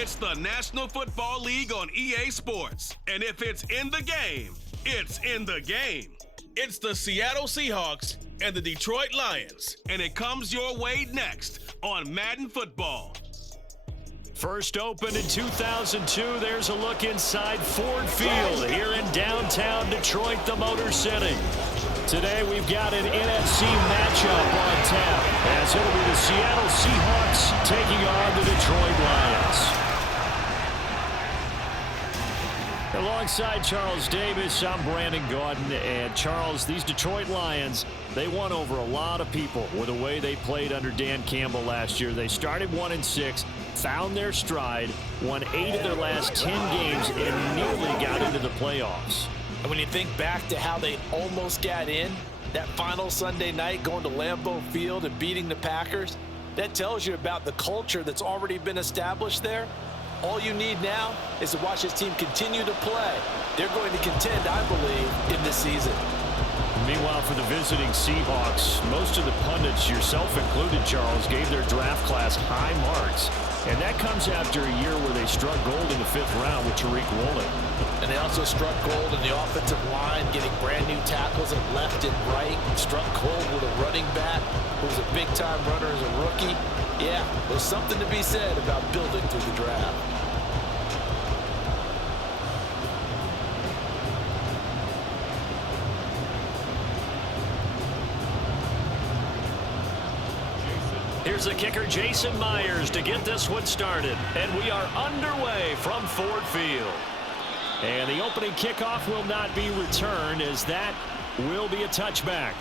It's the National Football League on EA Sports. And if it's in the game, it's in the game. It's the Seattle Seahawks and the Detroit Lions. And it comes your way next on Madden Football. First opened in 2002, there's a look inside Ford Field here in downtown Detroit, the Motor City. Today we've got an NFC matchup on tap, as it'll be the Seattle Seahawks taking on the Detroit Lions. Alongside Charles Davis, I'm Brandon Gaudin. And Charles, these Detroit Lions, they won over a lot of people with the way they played under Dan Campbell last year. They started 1-6, found their stride, won 8 of their last 10 games, and nearly got into the playoffs. And when you think back to how they almost got in, that final Sunday night going to Lambeau Field and beating the Packers, that tells you about the culture that's already been established there. All you need now is to watch this team continue to play. They're going to contend, I believe, in this season. Meanwhile, for the visiting Seahawks, most of the pundits, yourself included, Charles, gave their draft class high marks. And that comes after a year where they struck gold in the 5th round with Tariq Woolen. And they also struck gold in the offensive line, getting brand new tackles at left and right. Struck gold with a running back who was a big-time runner as a rookie. Yeah, there's something to be said about building through the draft. Here's the kicker, Jason Myers, to get this one started. And we are underway from Ford Field. And the opening kickoff will not be returned, as that will be a touchback.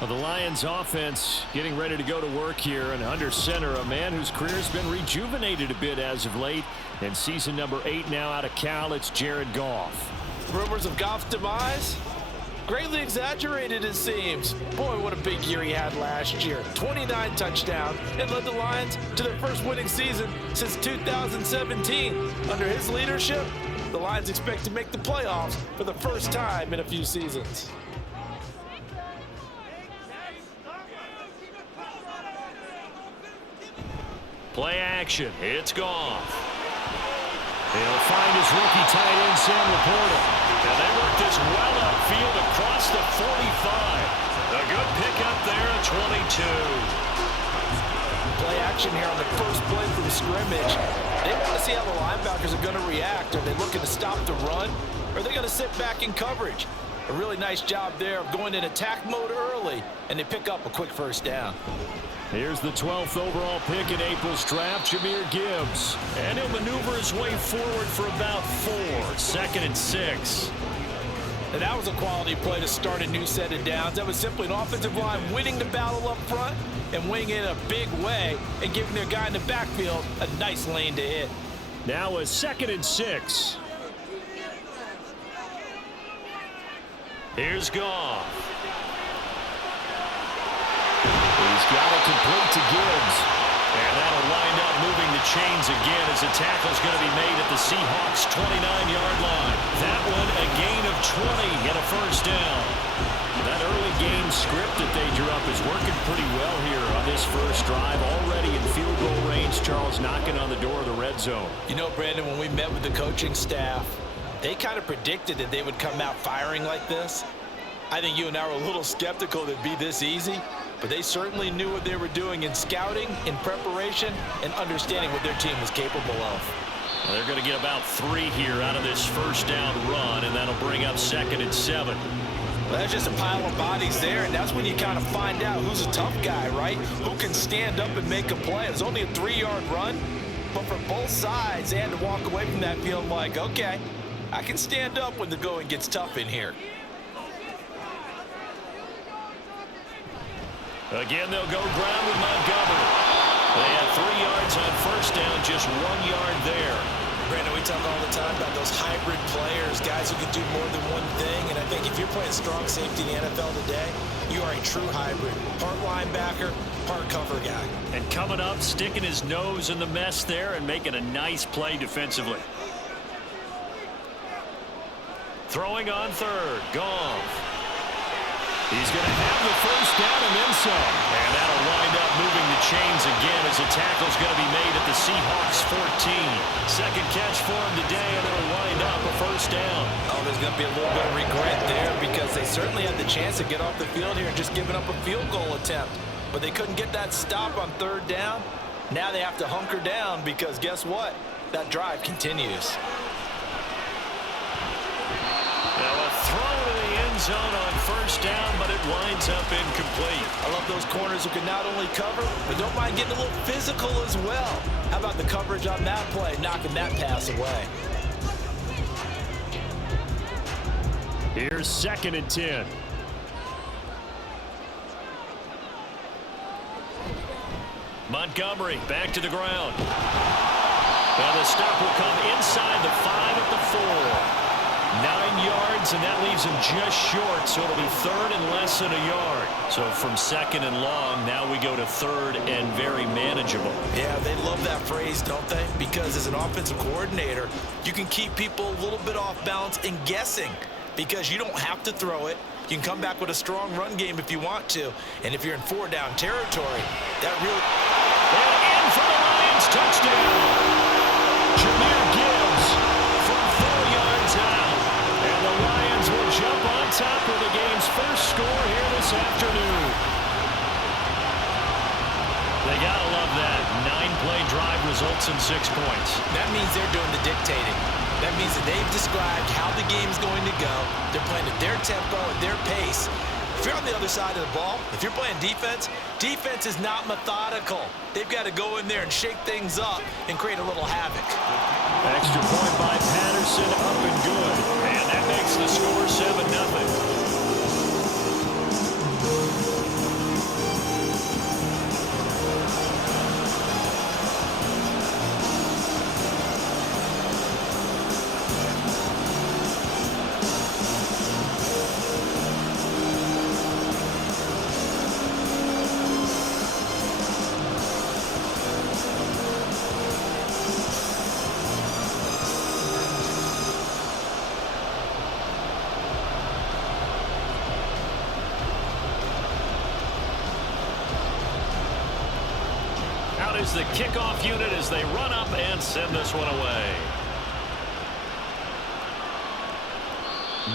Well, the Lions offense getting ready to go to work here, and under center, a man whose career has been rejuvenated a bit as of late. And season number 8 now out of Cal, it's Jared Goff. Rumors of Goff's demise? Greatly exaggerated, it seems. Boy, what a big year he had last year. 29 touchdowns and led the Lions to their first winning season since 2017. Under his leadership, the Lions expect to make the playoffs for the first time in a few seasons. Play action. It's Goff. He'll find his rookie tight end, Sam Laporta. And they work this well upfield across the 45. A good pickup there at 22. Play action here on the first play from scrimmage. They want to see how the linebackers are going to react. Are they looking to stop the run? Or are they going to sit back in coverage? A really nice job there of going in attack mode early, and they pick up a quick first down. Here's the 12th overall pick in April's draft, Jahmyr Gibbs. And he'll maneuver his way forward for about 4. 2nd and 6. And that was a quality play to start a new set of downs. That was simply an offensive line winning the battle up front and winning it in a big way and giving their guy in the backfield a nice lane to hit. Now a 2nd and 6. Here's Goff. He's got it complete to Gibbs. And that'll wind up moving the chains again as the tackle's going to be made at the Seahawks' 29-yard line. That one a gain of 20 and a first down. That early game script that they drew up is working pretty well here on this first drive. Already in field goal range, Charles knocking on the door of the red zone. You know, Brandon, when we met with the coaching staff, they kind of predicted that they would come out firing like this. I think you and I were a little skeptical that it'd be this easy. But they certainly knew what they were doing in scouting, in preparation, and understanding what their team was capable of. Well, they're going to get about 3 here out of this first down run, and that'll bring up 2nd and 7. Well, that's just a pile of bodies there, and that's when you kind of find out who's a tough guy, right? Who can stand up and make a play. It's only a 3-yard run, but for both sides, they had to walk away from that feeling like, okay, I can stand up when the going gets tough in here. Again, they'll go ground with Montgomery. They have 3 yards on first down, just 1 yard there. Brandon, we talk all the time about those hybrid players, guys who can do more than one thing. And I think if you're playing strong safety in the NFL today, you are a true hybrid. Part linebacker, part cover guy. And coming up, sticking his nose in the mess there and making a nice play defensively. Throwing on 3rd, Goff. He's going to have the first down and then some. And that'll wind up moving the chains again as the tackle's going to be made at the Seahawks 14. Second catch for him today, and it'll wind up a first down. Oh, there's going to be a little bit of regret there because they certainly had the chance to get off the field here and just giving up a field goal attempt. But they couldn't get that stop on third down. Now they have to hunker down because guess what? That drive continues. Now a throw to the end zone on first down, but it winds up incomplete. I love those corners who can not only cover, but don't mind getting a little physical as well. How about the coverage on that play, knocking that pass away? Here's 2nd and 10. Montgomery back to the ground. Now the stop will come inside the 5 at the 4. 9 yards, and that leaves him just short, so it'll be 3rd and less than a yard. So from 2nd and long, now we go to 3rd and very manageable. Yeah, they love that phrase, don't they? Because as an offensive coordinator, you can keep people a little bit off balance and guessing because you don't have to throw it. You can come back with a strong run game if you want to. And if you're in 4-down territory, that really... And in for the Lions, touchdown! Jahmyr Gibbs from 4 yards out. And the Lions will jump on top of the game's first score here this afternoon. They gotta love that. 9-play drive results in 6 points. That means they're doing the dictating. That means that they've described how the game's going to go. They're playing at their tempo, at their pace. If you're on the other side of the ball, if you're playing defense, defense is not methodical. They've got to go in there and shake things up and create a little havoc. Extra point by Patterson, up and good. And that makes the score 7-0. Is the kickoff unit as they run up and send this one away.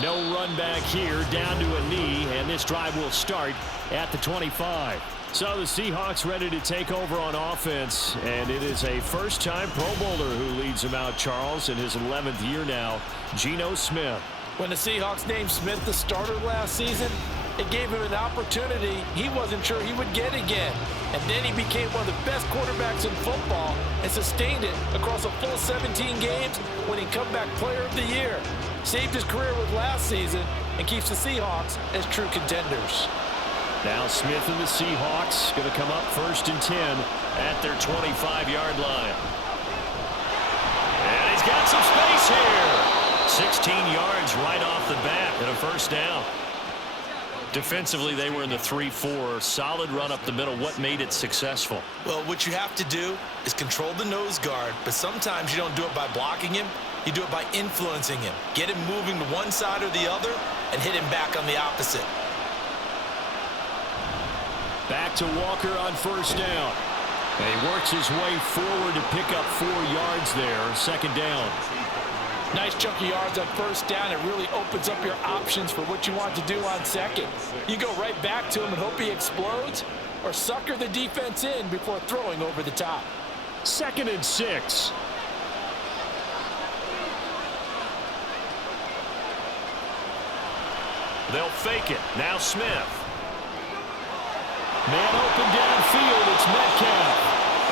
No run back here, down to a knee, and this drive will start at the 25. So the Seahawks ready to take over on offense, and it is a first-time Pro Bowler who leads them out, Charles, in his 11th year now, Geno Smith. When the Seahawks named Smith the starter last season, it gave him an opportunity he wasn't sure he would get again. And then he became one of the best quarterbacks in football and sustained it across a full 17 games, winning comeback player of the year. Saved his career with last season and keeps the Seahawks as true contenders. Now Smith and the Seahawks going to come up 1st and 10 at their 25-yard line. And he's got some space here. 16 yards right off the bat and a first down. Defensively, they were in the 3-4. Solid run up the middle. What made it successful? Well, what you have to do is control the nose guard, but sometimes you don't do it by blocking him. You do it by influencing him. Get him moving to one side or the other and hit him back on the opposite. Back to Walker on first down. And he works his way forward to pick up 4 yards there. 2nd down. Nice chunk of yards on first down. It really opens up your options for what you want to do on second. You go right back to him and hope he explodes, or sucker the defense in before throwing over the top. 2nd and 6. They'll fake it. Now Smith. Man open downfield. It's Metcalf.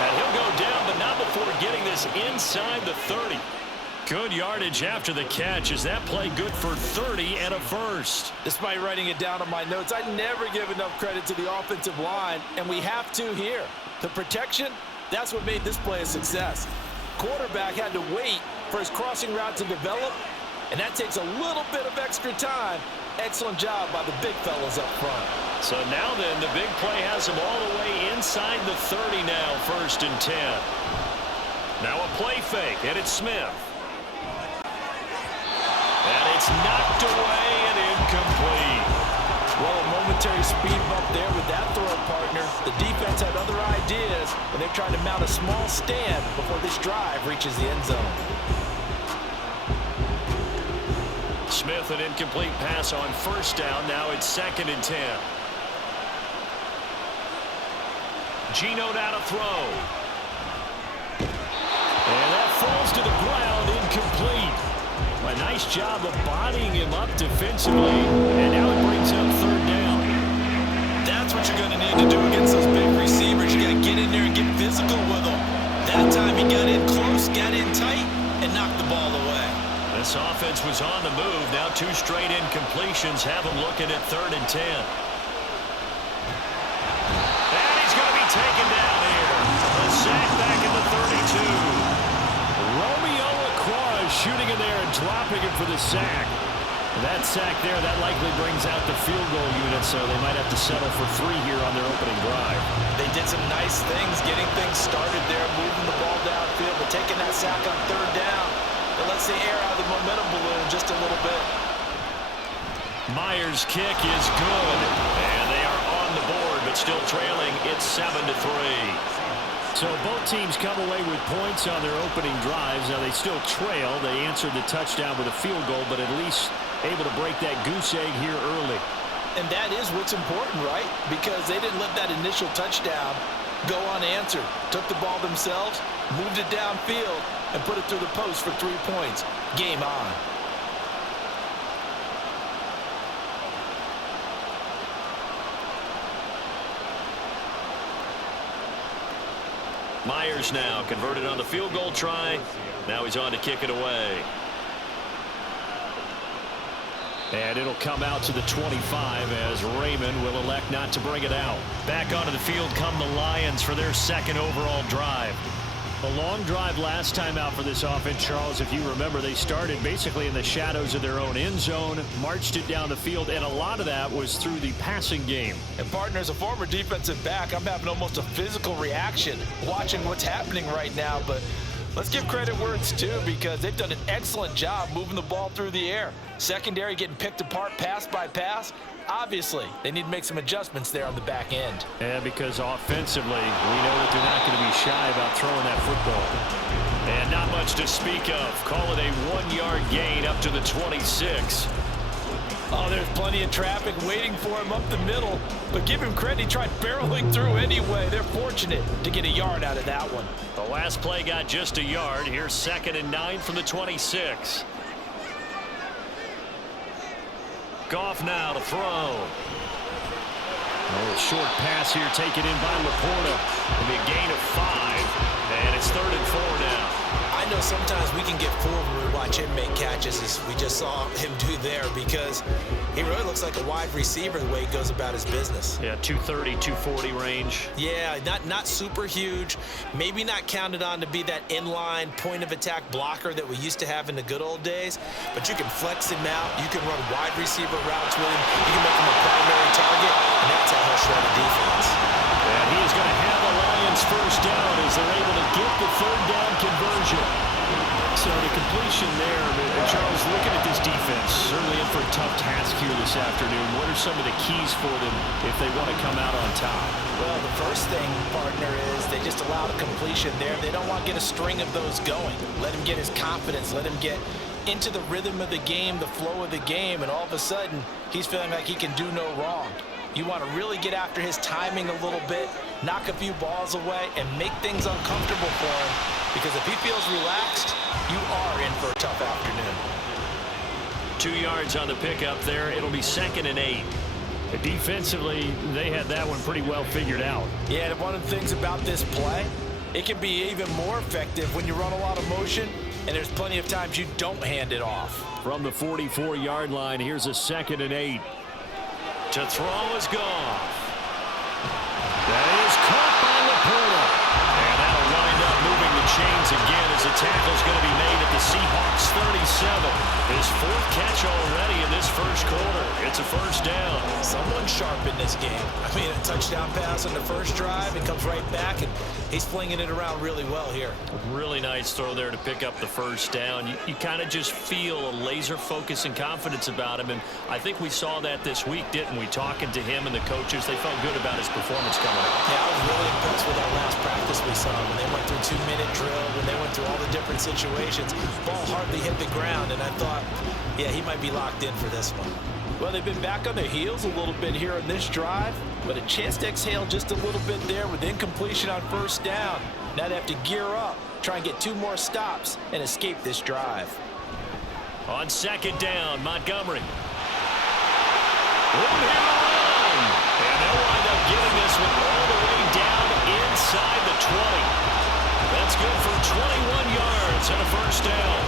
And he'll go down, but not before getting this inside the 30. Good yardage after the catch. Is that play good for 30 and a first? Despite writing it down on my notes, I never give enough credit to the offensive line, and we have to here. The protection, that's what made this play a success. Quarterback had to wait for his crossing route to develop, and that takes a little bit of extra time. Excellent job by the big fellas up front. So now then, the big play has him all the way inside the 30 now, 1st and 10. Now a play fake, and it's Smith. And it's knocked away and incomplete. Well, a momentary speed bump there with that throw, partner. The defense had other ideas, and they're trying to mount a small stand before this drive reaches the end zone. Smith, an incomplete pass on first down. Now it's 2nd and 10. Geno now to throw. And that falls to the ground, incomplete. A nice job of bodying him up defensively, and now it brings up 3rd down. That's what you're going to need to do against those big receivers. You got to get in there and get physical with them. That time he got in close, got in tight, and knocked the ball away. This offense was on the move. Now 2 straight incompletions have him looking at 3rd and 10. And he's going to be taken down here. A sack back in the 32. Romeo Across shooting in there and dropping it for the sack. That sack there, that likely brings out the field goal unit, so they might have to settle for 3 here on their opening drive. They did some nice things, getting things started there, moving the ball downfield, but taking that sack on 3rd down. It lets the air out of the momentum balloon just a little bit. Myers' kick is good, and they are on the board, but still trailing. It's 7-3. So both teams come away with points on their opening drives. Now they still trail. They answered the touchdown with a field goal, but at least able to break that goose egg here early. And that is what's important, right? Because they didn't let that initial touchdown go unanswered. Took the ball themselves, moved it downfield, and put it through the post for 3 points. Game on. Myers now converted on the field goal try. Now he's on to kick it away. And it'll come out to the 25 as Raymond will elect not to bring it out. Back onto the field come the Lions for their 2nd overall drive. A long drive last time out for this offense, Charles. If you remember, they started basically in the shadows of their own end zone, marched it down the field, and a lot of that was through the passing game. And partner, as a former defensive back, I'm having almost a physical reaction watching what's happening right now. But let's give credit where it's due, because they've done an excellent job moving the ball through the air. Secondary getting picked apart pass by pass. Obviously, they need to make some adjustments there on the back end. Yeah, because offensively, we know that they're not going to be shy about throwing that football. And not much to speak of. Call it a 1-yard gain up to the 26. Oh, there's plenty of traffic waiting for him up the middle. But give him credit, he tried barreling through anyway. They're fortunate to get a yard out of that one. The last play got just a yard. Here's 2nd and 9 from the 26. Goff now to throw. A short pass here taken in by Laporta. It'll be a gain of 5. And it's 3rd and 4 now. I know sometimes we can get fooled when we watch him make catches, as we just saw him do there, because he really looks like a wide receiver the way he goes about his business. Yeah, 230, 240 range. Yeah, not super huge. Maybe not counted on to be that inline point-of-attack blocker that we used to have in the good old days, but you can flex him out. You can run wide receiver routes with him. You can make him a primary target, and that's how he'll shred a defense. And he is going to have the Lions first down as they're able to get the 3rd down conversion. So the completion there, Charles, looking at this defense, certainly in for a tough task here this afternoon. What are some of the keys for them if they want to come out on top? Well, the first thing, partner, is they just allow the completion there. They don't want to get a string of those going. Let him get his confidence. Let him get into the rhythm of the game, the flow of the game, and all of a sudden, he's feeling like he can do no wrong. You want to really get after his timing a little bit, knock a few balls away, and make things uncomfortable for him. Because if he feels relaxed, you are in for a tough afternoon. 2 yards on the pickup there. It'll be 2nd and 8. Defensively, they had that one pretty well figured out. Yeah, and one of the things about this play, it can be even more effective when you run a lot of motion, and there's plenty of times you don't hand it off. From the 44-yard line, here's a 2nd and 8. To throw is Goff. That is caught by Laporta. And that'll wind up moving the chains again as the tackle's going to be made at the Seahawks 36. His fourth catch already in this first quarter. It's a first down. Someone sharp in this game. I mean, a touchdown pass on the first drive. It comes right back, and he's flinging it around really well here. Really nice throw there to pick up the first down. You kind of just feel a laser focus and confidence about him, and I think we saw that this week, didn't we? Talking to him and the coaches, they felt good about his performance coming up. Yeah, I was really impressed with that last practice we saw when they went through 2-minute drill, when they went through all the different situations. Ball hardly hit the ground, and I thought, yeah, he might be locked in for this one. Well, they've been back on their heels a little bit here on this drive, but a chance to exhale just a little bit there with incompletion on first down. Now they have to gear up, try and get 2 more stops, and escape this drive. On second down, Montgomery. Room here to run. And they'll wind up getting this one all the way down inside the 20. That's good for 21 yards and a first down.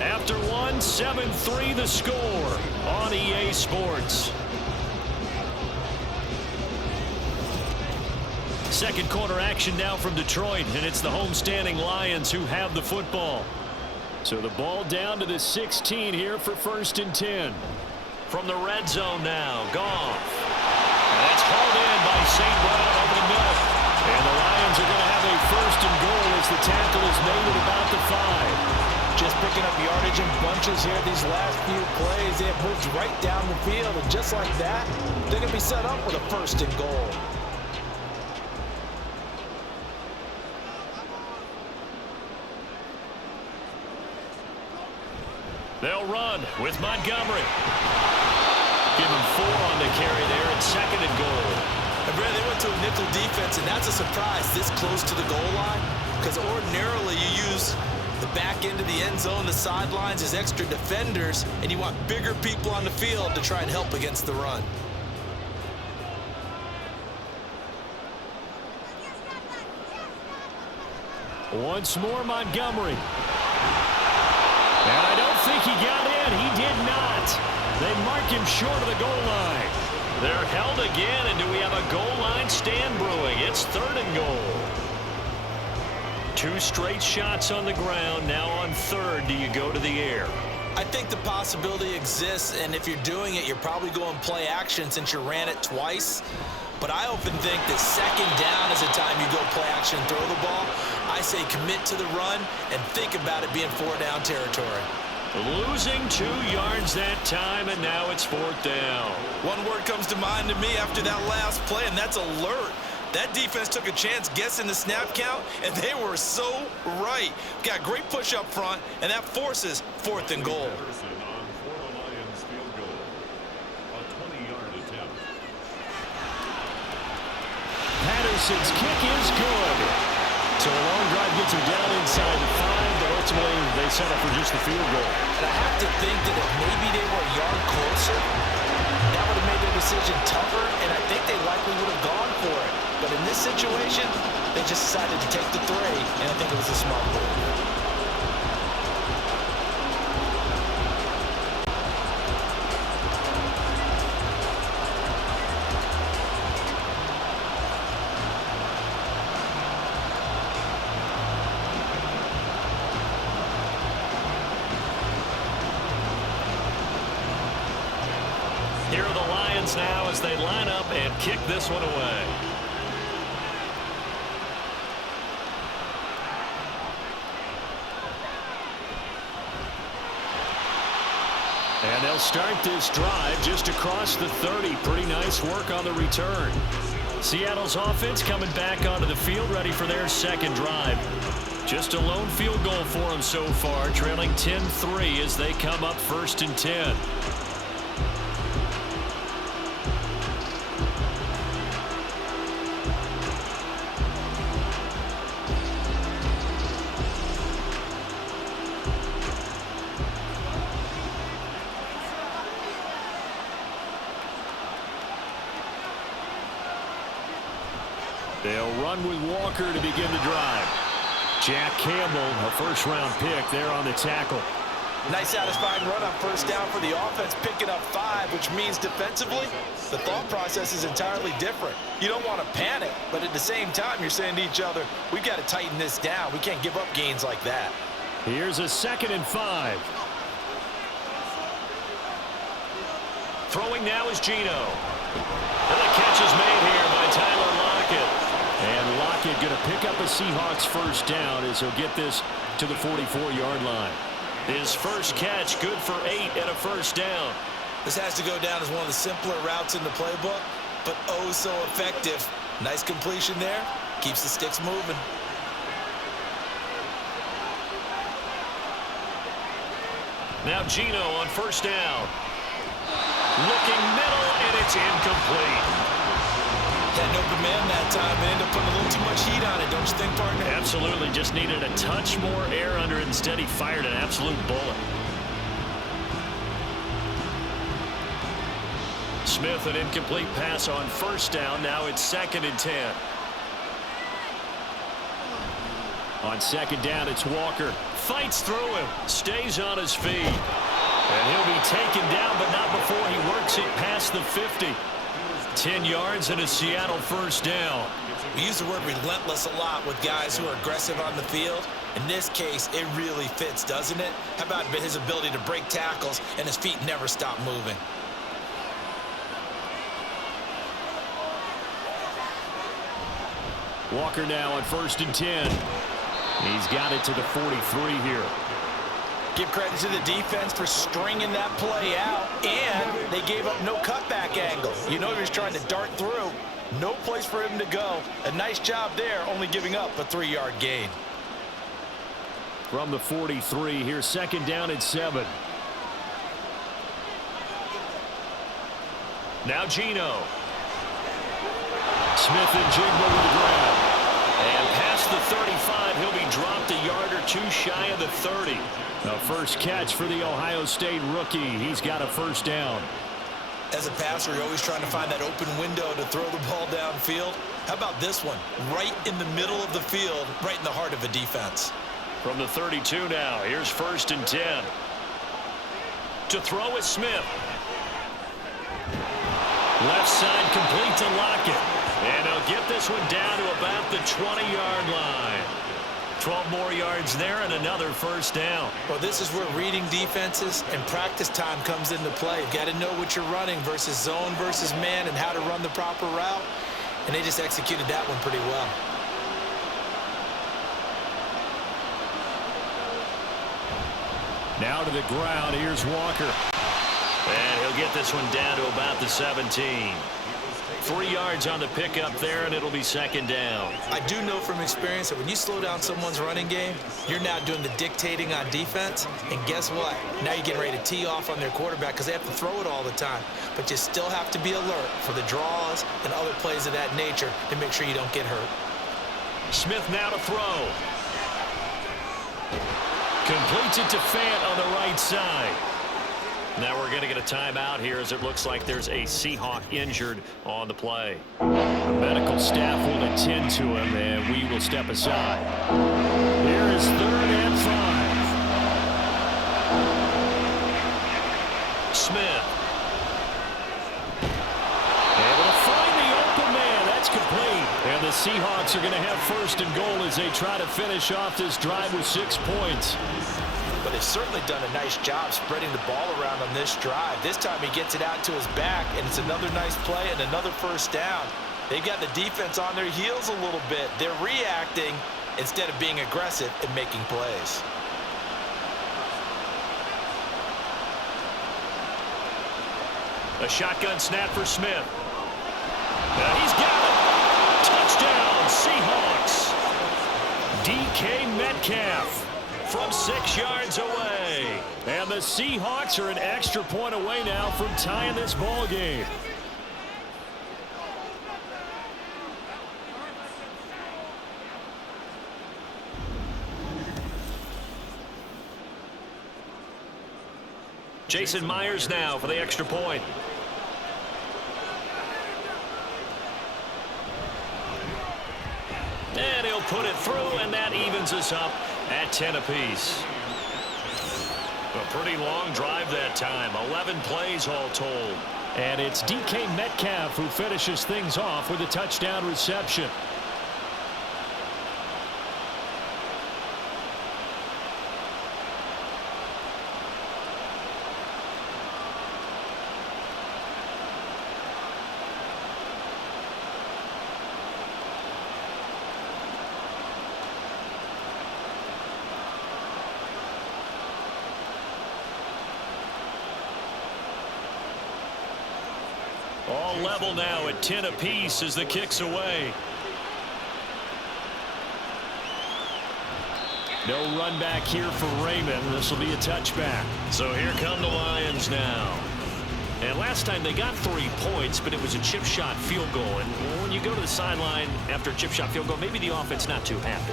After one, 7-3 the score on EA Sports. Second quarter action now from Detroit, and it's the homestanding Lions who have the football. So the ball down to the 16 here for 1st and 10. From the red zone now, Goff. And that's hauled in by St. Brown over the middle. And the Lions are going to have a 1st and goal as the tackle is made at about the 5. Just picking up yardage in bunches here these last few plays. They have moved right down the field, and just like that, they're going to be set up with a 1st and goal. They'll run with Montgomery. Give him 4 on the carry there at 2nd and goal. And Brad, they went to a nickel defense, and that's a surprise this close to the goal line, because ordinarily you use the back end of the end zone, the sidelines as extra defenders, and you want bigger people on the field to try and help against the run. Once more, Montgomery. And I don't think he got in. He did not. They mark him short of the goal line. They're held again, and do we have a goal line stand brewing? It's 3rd and goal. 2 straight shots on the ground. Now on 3rd, do you go to the air? I think the possibility exists, and if you're doing it, you're probably going play action since you ran it twice. But I often think that 2nd down is the time you go play action and throw the ball. I say commit to the run and think about it being 4-down territory. Losing 2 yards that time, and now it's 4th down. One word comes to mind to me after that last play, and that's alert. That defense took a chance guessing the snap count, and they were so right. Got great push up front, and that forces 4th and goal. Patterson's kick is good. So a long drive gets him down inside the 5, but ultimately they settle for just the field goal. And I have to think that if maybe they were a yard closer, that would have made their decision tougher, and I think they likely would have gone for it. But in this situation, they just decided to take the 3, and I think it was a smart move. Here are the Lions now as they line up and kick this one away. And they'll start this drive just across the 30. Pretty nice work on the return. Seattle's offense coming back onto the field, ready for their 2nd drive. Just a lone field goal for them so far, trailing 10-3 as they come up 1st and 10. They'll run with Walker to begin the drive. Jack Campbell, a 1st-round pick there on the tackle. Nice satisfying run on first down for the offense, picking up 5, which means defensively, the thought process is entirely different. You don't want to panic, but at the same time, you're saying to each other, we've got to tighten this down. We can't give up gains like that. Here's a 2nd and 5. Throwing now is Geno. And the catch is made here by Tyler Lockett. And Lockett going to pick up a Seahawks first down as he'll get this to the 44-yard line. His first catch, good for 8 and a first down. This has to go down as one of the simpler routes in the playbook, but oh so effective. Nice completion there. Keeps the sticks moving. Now Geno on first down. Looking middle, and it's incomplete. Had an open man that time and ended up putting a little too much heat on it, don't you think, partner? Absolutely. Just needed a touch more air under it. Instead, he fired an absolute bullet. Smith, an incomplete pass on first down. Now it's 2nd and 10. On 2nd down, it's Walker. Fights through him. Stays on his feet. And he'll be taken down, but not before he works it past the 50. 10 yards and a Seattle first down. We use the word relentless a lot with guys who are aggressive on the field. In this case, it really fits, doesn't it? How about his ability to break tackles and his feet never stop moving? Walker now on 1st and 10. He's got it to the 43 here. Give credit to the defense for stringing that play out, and they gave up no cutback angle. You know he was trying to dart through. No place for him to go. A nice job there, only giving up a 3-yard gain. From the 43, here's 2nd down and 7. Now Geno. Smith and Jigba with the grab. And past the 35, he'll be dropped a yard or 2 shy of the 30. The first catch for the Ohio State rookie. He's got a first down. As a passer, you're always trying to find that open window to throw the ball downfield. How about this one? Right in the middle of the field, right in the heart of a defense. From the 32 now, here's 1st and 10. To throw is Smith. Left side complete to Lockett. And he'll get this one down to about the 20-yard line. 12 more yards there and another first down. Well, this is where reading defenses and practice time comes into play. You've got to know what you're running versus zone versus man and how to run the proper route. And they just executed that one pretty well. Now to the ground. Here's Walker. And he'll get this one down to about the 17. 3 yards on the pickup there, and it'll be 2nd down. I do know from experience that when you slow down someone's running game, you're now doing the dictating on defense. And guess what? Now you're getting ready to tee off on their quarterback because they have to throw it all the time. But you still have to be alert for the draws and other plays of that nature to make sure you don't get hurt. Smith now to throw. Completes it to Fant on the right side. Now we're going to get a timeout here as it looks like there's a Seahawk injured on the play. The medical staff will attend to him, and we will step aside. Here is 3rd and 5. Smith. Able to find the open man. That's complete. And the Seahawks are going to have 1st and goal as they try to finish off this drive with 6 points. But they've certainly done a nice job spreading the ball around on this drive. This time he gets it out to his back, and it's another nice play and another first down. They've got the defense on their heels a little bit. They're reacting instead of being aggressive and making plays. A shotgun snap for Smith. He's got it. Touchdown, Seahawks. DK Metcalf from 6 yards away. And the Seahawks are an extra point away now from tying this ball game. Jason Myers now for the extra point. And he'll put it through, and that evens us up at 10 apiece. A pretty long drive that time. 11 plays all told. And it's DK Metcalf who finishes things off with a touchdown reception. All level now at 10 apiece as the kick's away. No run back here for Raymond. This will be a touchback. So here come the Lions now. And last time they got 3 points, but it was a chip shot field goal. And when you go to the sideline after a chip shot field goal, maybe the offense not too happy.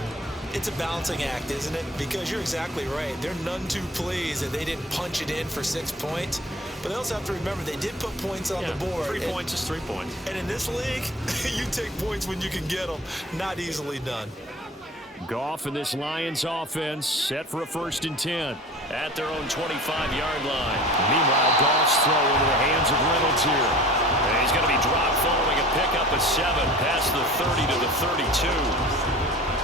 It's a balancing act, isn't it? Because you're exactly right. They're none too pleased that they didn't punch it in for 6 points. But they also have to remember they did put points on the board. 3 points is 3 points. And in this league, you take points when you can get them. Not easily done. Goff and this Lions offense set for a 1st and 10 at their own 25-yard line. Meanwhile, Goff's throw into the hands of Reynolds here. And he's going to be dropped following a pickup of 7 past the 30 to the 32.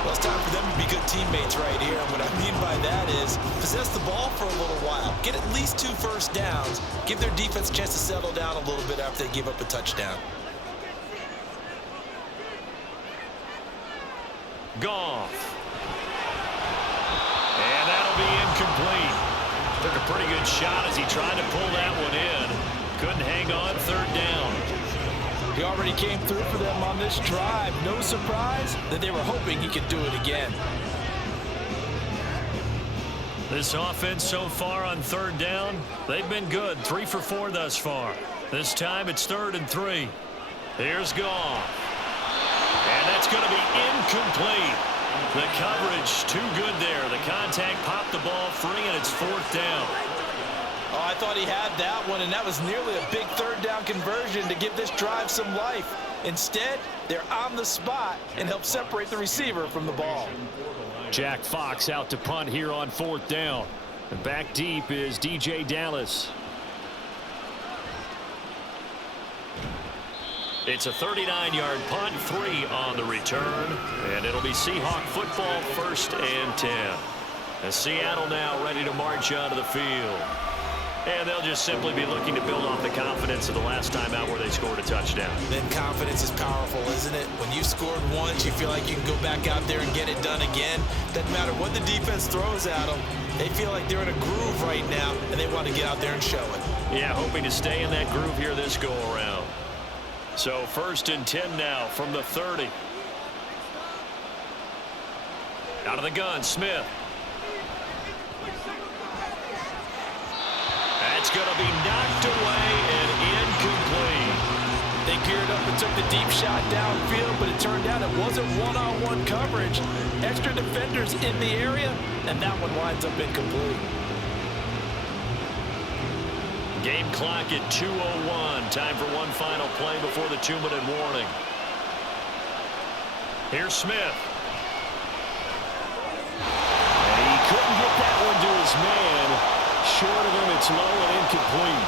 Well, it's time for them to be good teammates right here. And what I mean by that is possess the ball for a little while. Get at least 2 first downs. Give their defense a chance to settle down a little bit after they give up a touchdown. Goff. And that'll be incomplete. Took a pretty good shot as he tried to pull that one in. Couldn't hang on 3rd down. He already came through for them on this drive. No surprise that they were hoping he could do it again. This offense so far on 3rd down, they've been good. 3 for 4 thus far. This time it's 3rd and 3. Here's Goff. And that's going to be incomplete. The coverage too good there. The contact popped the ball free, and it's 4th down. Oh, I thought he had that one, and that was nearly a big 3rd down conversion to give this drive some life. Instead, they're on the spot and help separate the receiver from the ball. Jack Fox out to punt here on 4th down. And back deep is DJ Dallas. It's a 39-yard punt, 3 on the return, and it'll be Seahawk football 1st and 10. And Seattle now ready to march onto the field. And they'll just simply be looking to build off the confidence of the last time out where they scored a touchdown. Then confidence is powerful, isn't it? When you've scored once, you feel like you can go back out there and get it done again. Doesn't matter what the defense throws at them. They feel like they're in a groove right now, and they want to get out there and show it. Yeah, hoping to stay in that groove here this go-around. So 1st and 10 now from the 30. Out of the gun, Smith. That's going to be knocked away and incomplete. They geared up and took the deep shot downfield, but it turned out it wasn't one-on-one coverage. Extra defenders in the area, and that one winds up incomplete. Game clock at 2:01. Time for one final play before the 2-minute warning. Here's Smith. And he couldn't get that one to his man. Short of him, it's low and incomplete.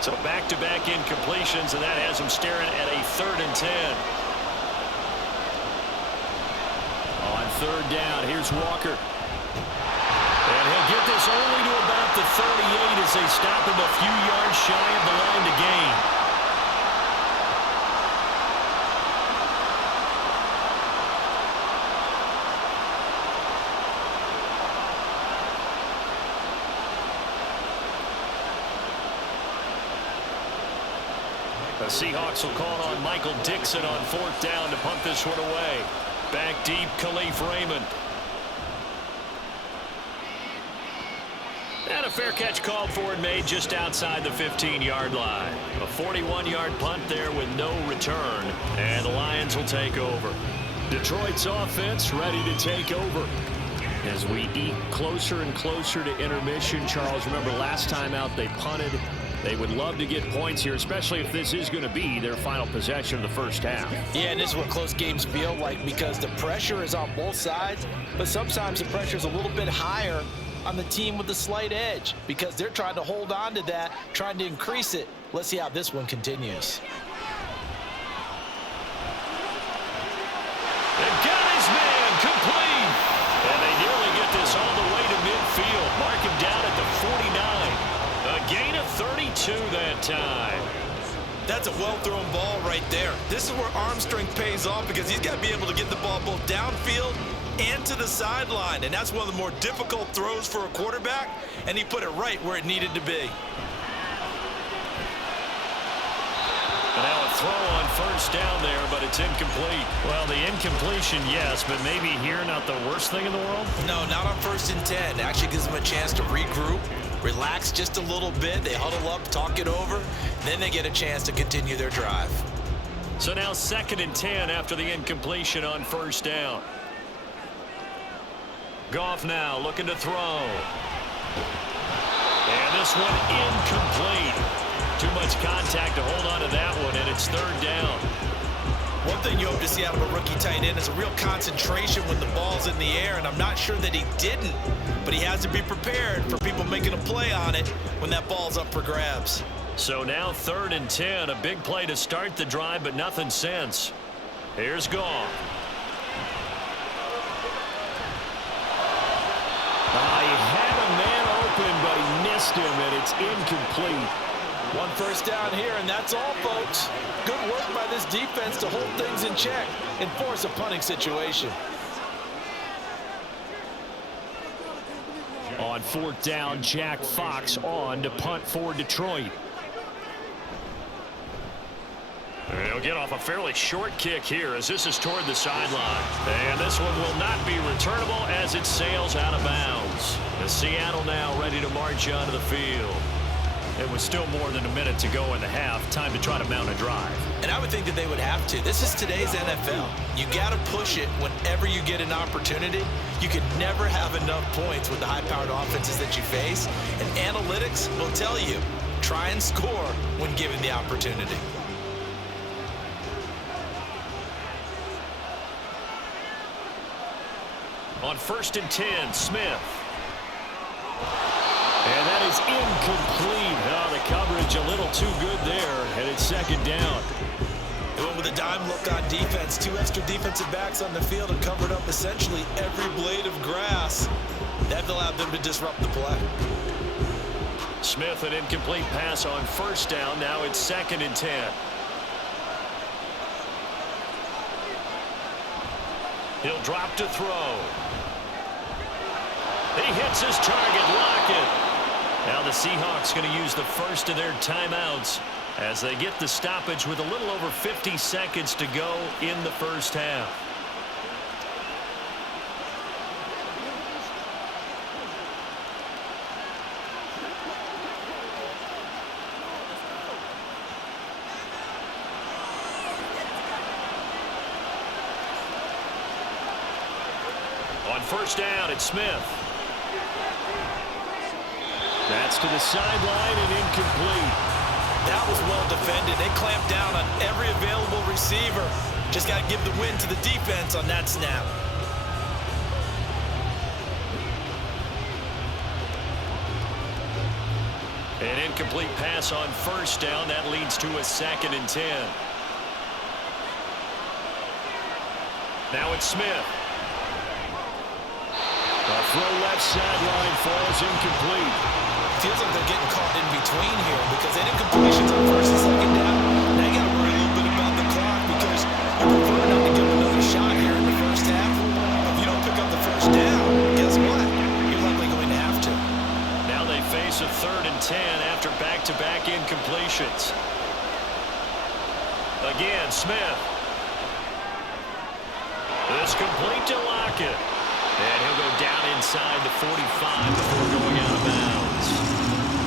So back-to-back incompletions, and that has him staring at a 3rd and 10. On 3rd down, here's Walker. And he'll get this only to about the 38 as they stop him a few yards shy of the line to gain. The Seahawks will call on Michael Dixon on 4th down to punt this one away. Back deep, Khalif Raymond. And a fair catch called for and made just outside the 15-yard line. A 41-yard punt there with no return. And the Lions will take over. Detroit's offense ready to take over. As we eke closer and closer to intermission, Charles, remember last time out they punted They would love to get points here, especially if this is going to be their final possession of the first half. Yeah, and this is what close games feel like because the pressure is on both sides, but sometimes the pressure is a little bit higher on the team with the slight edge because they're trying to hold on to that, trying to increase it. Let's see how this one continues. They've got his man complete. And they nearly get this all the way to midfield. Mark him down at the 49. A gain of 32 that time. That's a well-thrown ball right there. This is where arm strength pays off because he's got to be able to get the ball both downfield and to the sideline. And that's one of the more difficult throws for a quarterback, and he put it right where it needed to be. And now a throw on first down there, but it's incomplete. Well, the incompletion, yes, but maybe here not the worst thing in the world? No, not on 1st and 10. It actually gives them a chance to regroup, relax just a little bit. They huddle up, talk it over. Then they get a chance to continue their drive. So now 2nd and 10 after the incompletion on first down. Goff now looking to throw. And this one incomplete. Too much contact to hold on to that one, and it's 3rd down. One thing you hope to see out of a rookie tight end is a real concentration when the ball's in the air, and I'm not sure that he didn't, but he has to be prepared for people making a play on it when that ball's up for grabs. So now 3rd and 10, a big play to start the drive, but nothing since. Here's Goff. He had a man open, but he missed him, and it's incomplete. 1 first down here, and that's all, folks. Good work by this defense to hold things in check and force a punting situation. On 4th down, Jack Fox on to punt for Detroit. And he'll get off a fairly short kick here as this is toward the sideline. And this one will not be returnable as it sails out of bounds. The Seattle now ready to march onto the field. It was still more than a minute to go in the half. Time to try to mount a drive. And I would think that they would have to. This is today's NFL. You got to push it whenever you get an opportunity. You can never have enough points with the high-powered offenses that you face. And analytics will tell you, try and score when given the opportunity. On 1st and 10, Smith. And that is incomplete. Oh, the coverage a little too good there, and it's 2nd down. They went with a dime look on defense. 2 extra defensive backs on the field and covered up essentially every blade of grass. That allowed them to disrupt the play. Smith, an incomplete pass on 1st down. Now it's 2nd and 10. He'll drop to throw. He hits his target, Lockett. Now the Seahawks going to use the first of their timeouts as they get the stoppage with a little over 50 seconds to go in the first half. On 1st down, it's Smith. That's to the sideline and incomplete. That was well defended. They clamped down on every available receiver. Just got to give the win to the defense on that snap. An incomplete pass on 1st down. That leads to a 2nd and 10. Now it's Smith. The throw left sideline falls incomplete. Feels like they're getting caught in between here because they didn't completions on 1st and 2nd down. Now you got to worry a little bit about the clock because you prefer not to give them another shot here in the first half. If you don't pick up the 1st down, guess what? You're likely going to have to. Now they face a 3rd and 10 after back-to-back incompletions. Again, Smith. This complete to Lockett. And he'll go down inside the 45 before going out of bounds.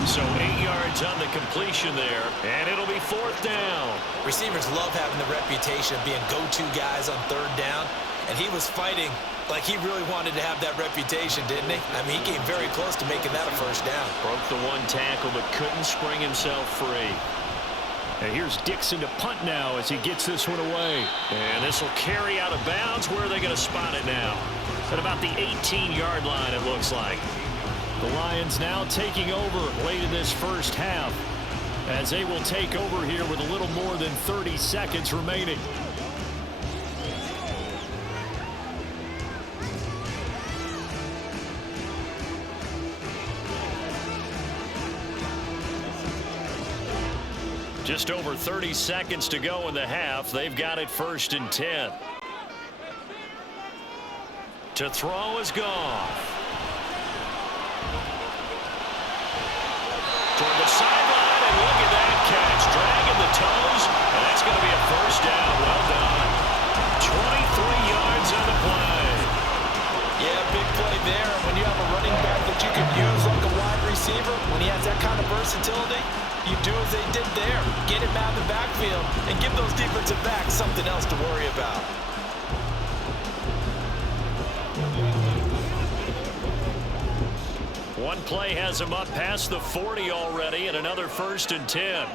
So 8 yards on the completion there, and it'll be 4th down. Receivers love having the reputation of being go-to guys on 3rd down. And he was fighting like he really wanted to have that reputation, didn't he? I mean, he came very close to making that a first down. Broke the one tackle, but couldn't spring himself free. And here's Dixon to punt now as he gets this one away. And this will carry out of bounds. Where are they going to spot it now? At about the 18-yard line, it looks like. The Lions now taking over late in this first half, as they will take over here with a little more than 30 seconds remaining. Just over 30 seconds to go in the half. They've got it 1st and 10. To throw is Goff. Toward the sideline, and look at that catch. Dragging the toes, and that's going to be a first down. Well done. 23 yards on the play. Yeah, big play there. When you have a running back that you can use like a wide receiver, when he has that kind of versatility, you do as they did there. Get him out of the backfield and give those defensive backs something else to worry about. One play has him up past the 40 already, and another 1st and 10.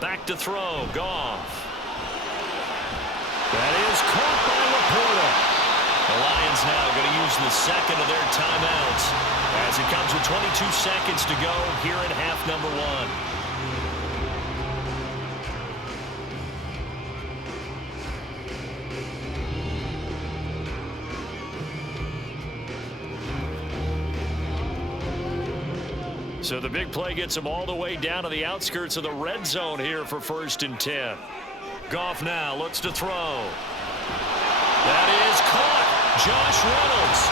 Back to throw, Goff. That is caught by Laporta. The Lions now going to use the second of their timeouts as it comes with 22 seconds to go here in half number 1. So the big play gets him all the way down to the outskirts of the red zone here for 1st and 10. Goff now looks to throw. That is caught. Josh Reynolds.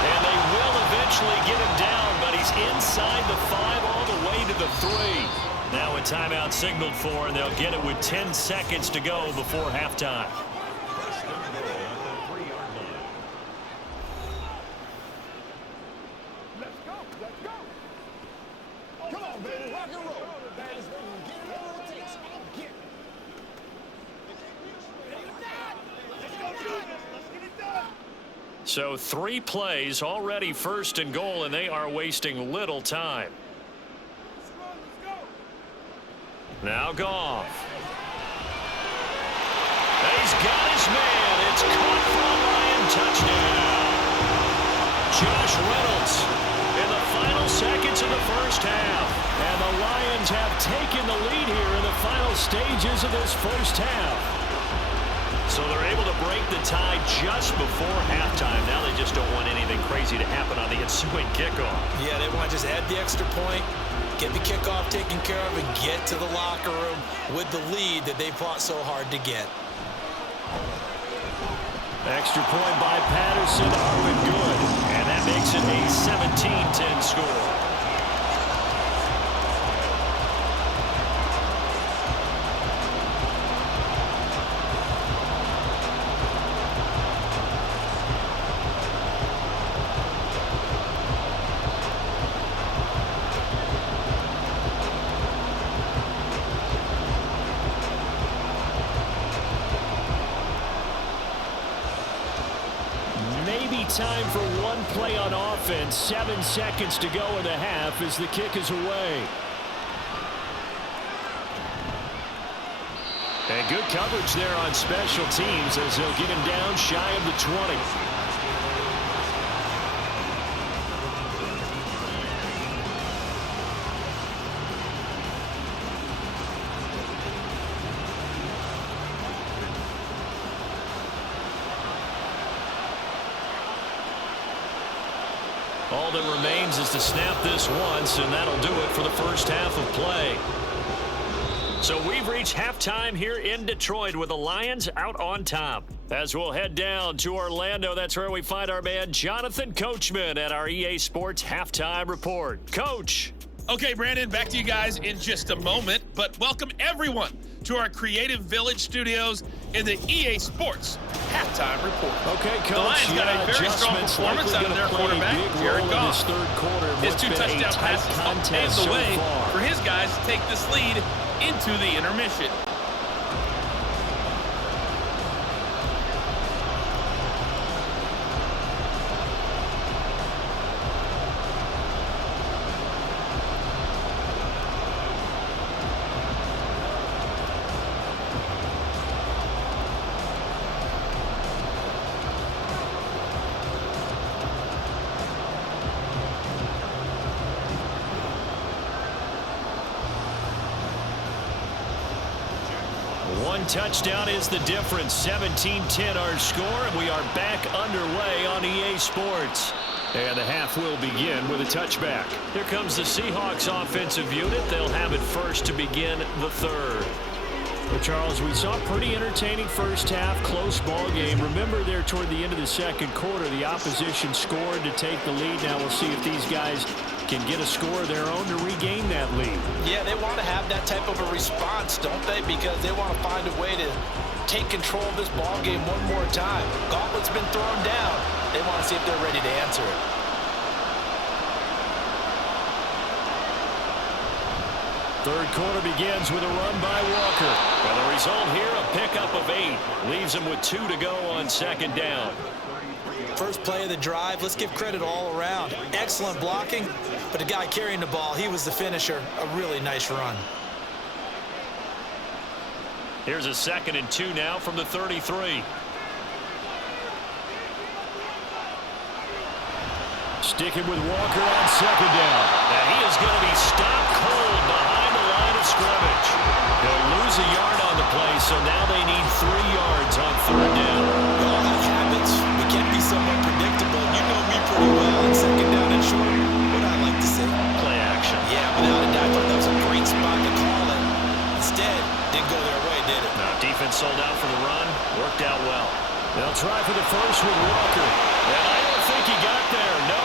And they will eventually get him down, but he's inside the 5 all the way to the 3. Now a timeout signaled for, and they'll get it with 10 seconds to go before halftime. So 3 plays already 1st and goal, and they are wasting little time. Now Goff. And he's got his man. It's caught for a Lion touchdown. Josh Reynolds in the final seconds of the first half. And the Lions have taken the lead here in the final stages of this first half. So they're able to break the tie just before halftime. Now they just don't want anything crazy to happen on the ensuing kickoff. Yeah, they want to just add the extra point, get the kickoff taken care of, and get to the locker room with the lead that they fought so hard to get. Extra point by Patterson, up and good. And that makes it a 17-10 score. Time for one play on offense. 7 seconds to go in the half as the kick is away. And good coverage there on special teams as they'll get him down shy of the 20. All that remains is to snap this once, and that'll do it for the first half of play. So we've reached halftime here in Detroit with the Lions out on top. As we'll head down to Orlando, that's where we find our man Jonathan Coachman at our EA Sports Halftime Report. Coach. Okay, Brandon, back to you guys in just a moment, but welcome everyone to our Creative Village studios in the EA Sports Halftime Report. Okay, Coach. The Lions got a very strong performance out of their quarterback, Jared Goff. His 2 touchdown passes helped pave the way for his guys to take this lead into the intermission. One touchdown is the difference. 17-10 our score, and we are back underway on EA Sports. And the half will begin with a touchback. Here comes the Seahawks offensive unit. They'll have it first to begin the third. Well, Charles, we saw a pretty entertaining first half, close ball game. Remember there toward the end of the second quarter, the opposition scored to take the lead. Now we'll see if these guys can get a score of their own to regain that lead. Yeah, they want to have that type of a response, don't they? Because they want to find a way to take control of this ball game one more time. Gauntlet's been thrown down. They want to see if they're ready to answer it. Third quarter begins with a run by Walker. And the result here, a pickup of 8. Leaves him with 2 to go on second down. First play of the drive, let's give credit all around. Excellent blocking, but the guy carrying the ball, he was the finisher. A really nice run. Here's a 2nd and 2 now from the 33. Sticking with Walker on second down. And he is going to be stopped cold behind the line of scrimmage. They'll lose a yard on the play, so now they need 3 yards on third down. We all have habits. We can be somewhat predictable. You know me pretty well on second down and short. What I like to say? Play action. Yeah, without a doubt, I thought that was a great spot to call it. Instead, didn't go their way, did it? Now defense sold out for the run. Worked out well. They'll try for the first with Walker. And I don't think he got there. No.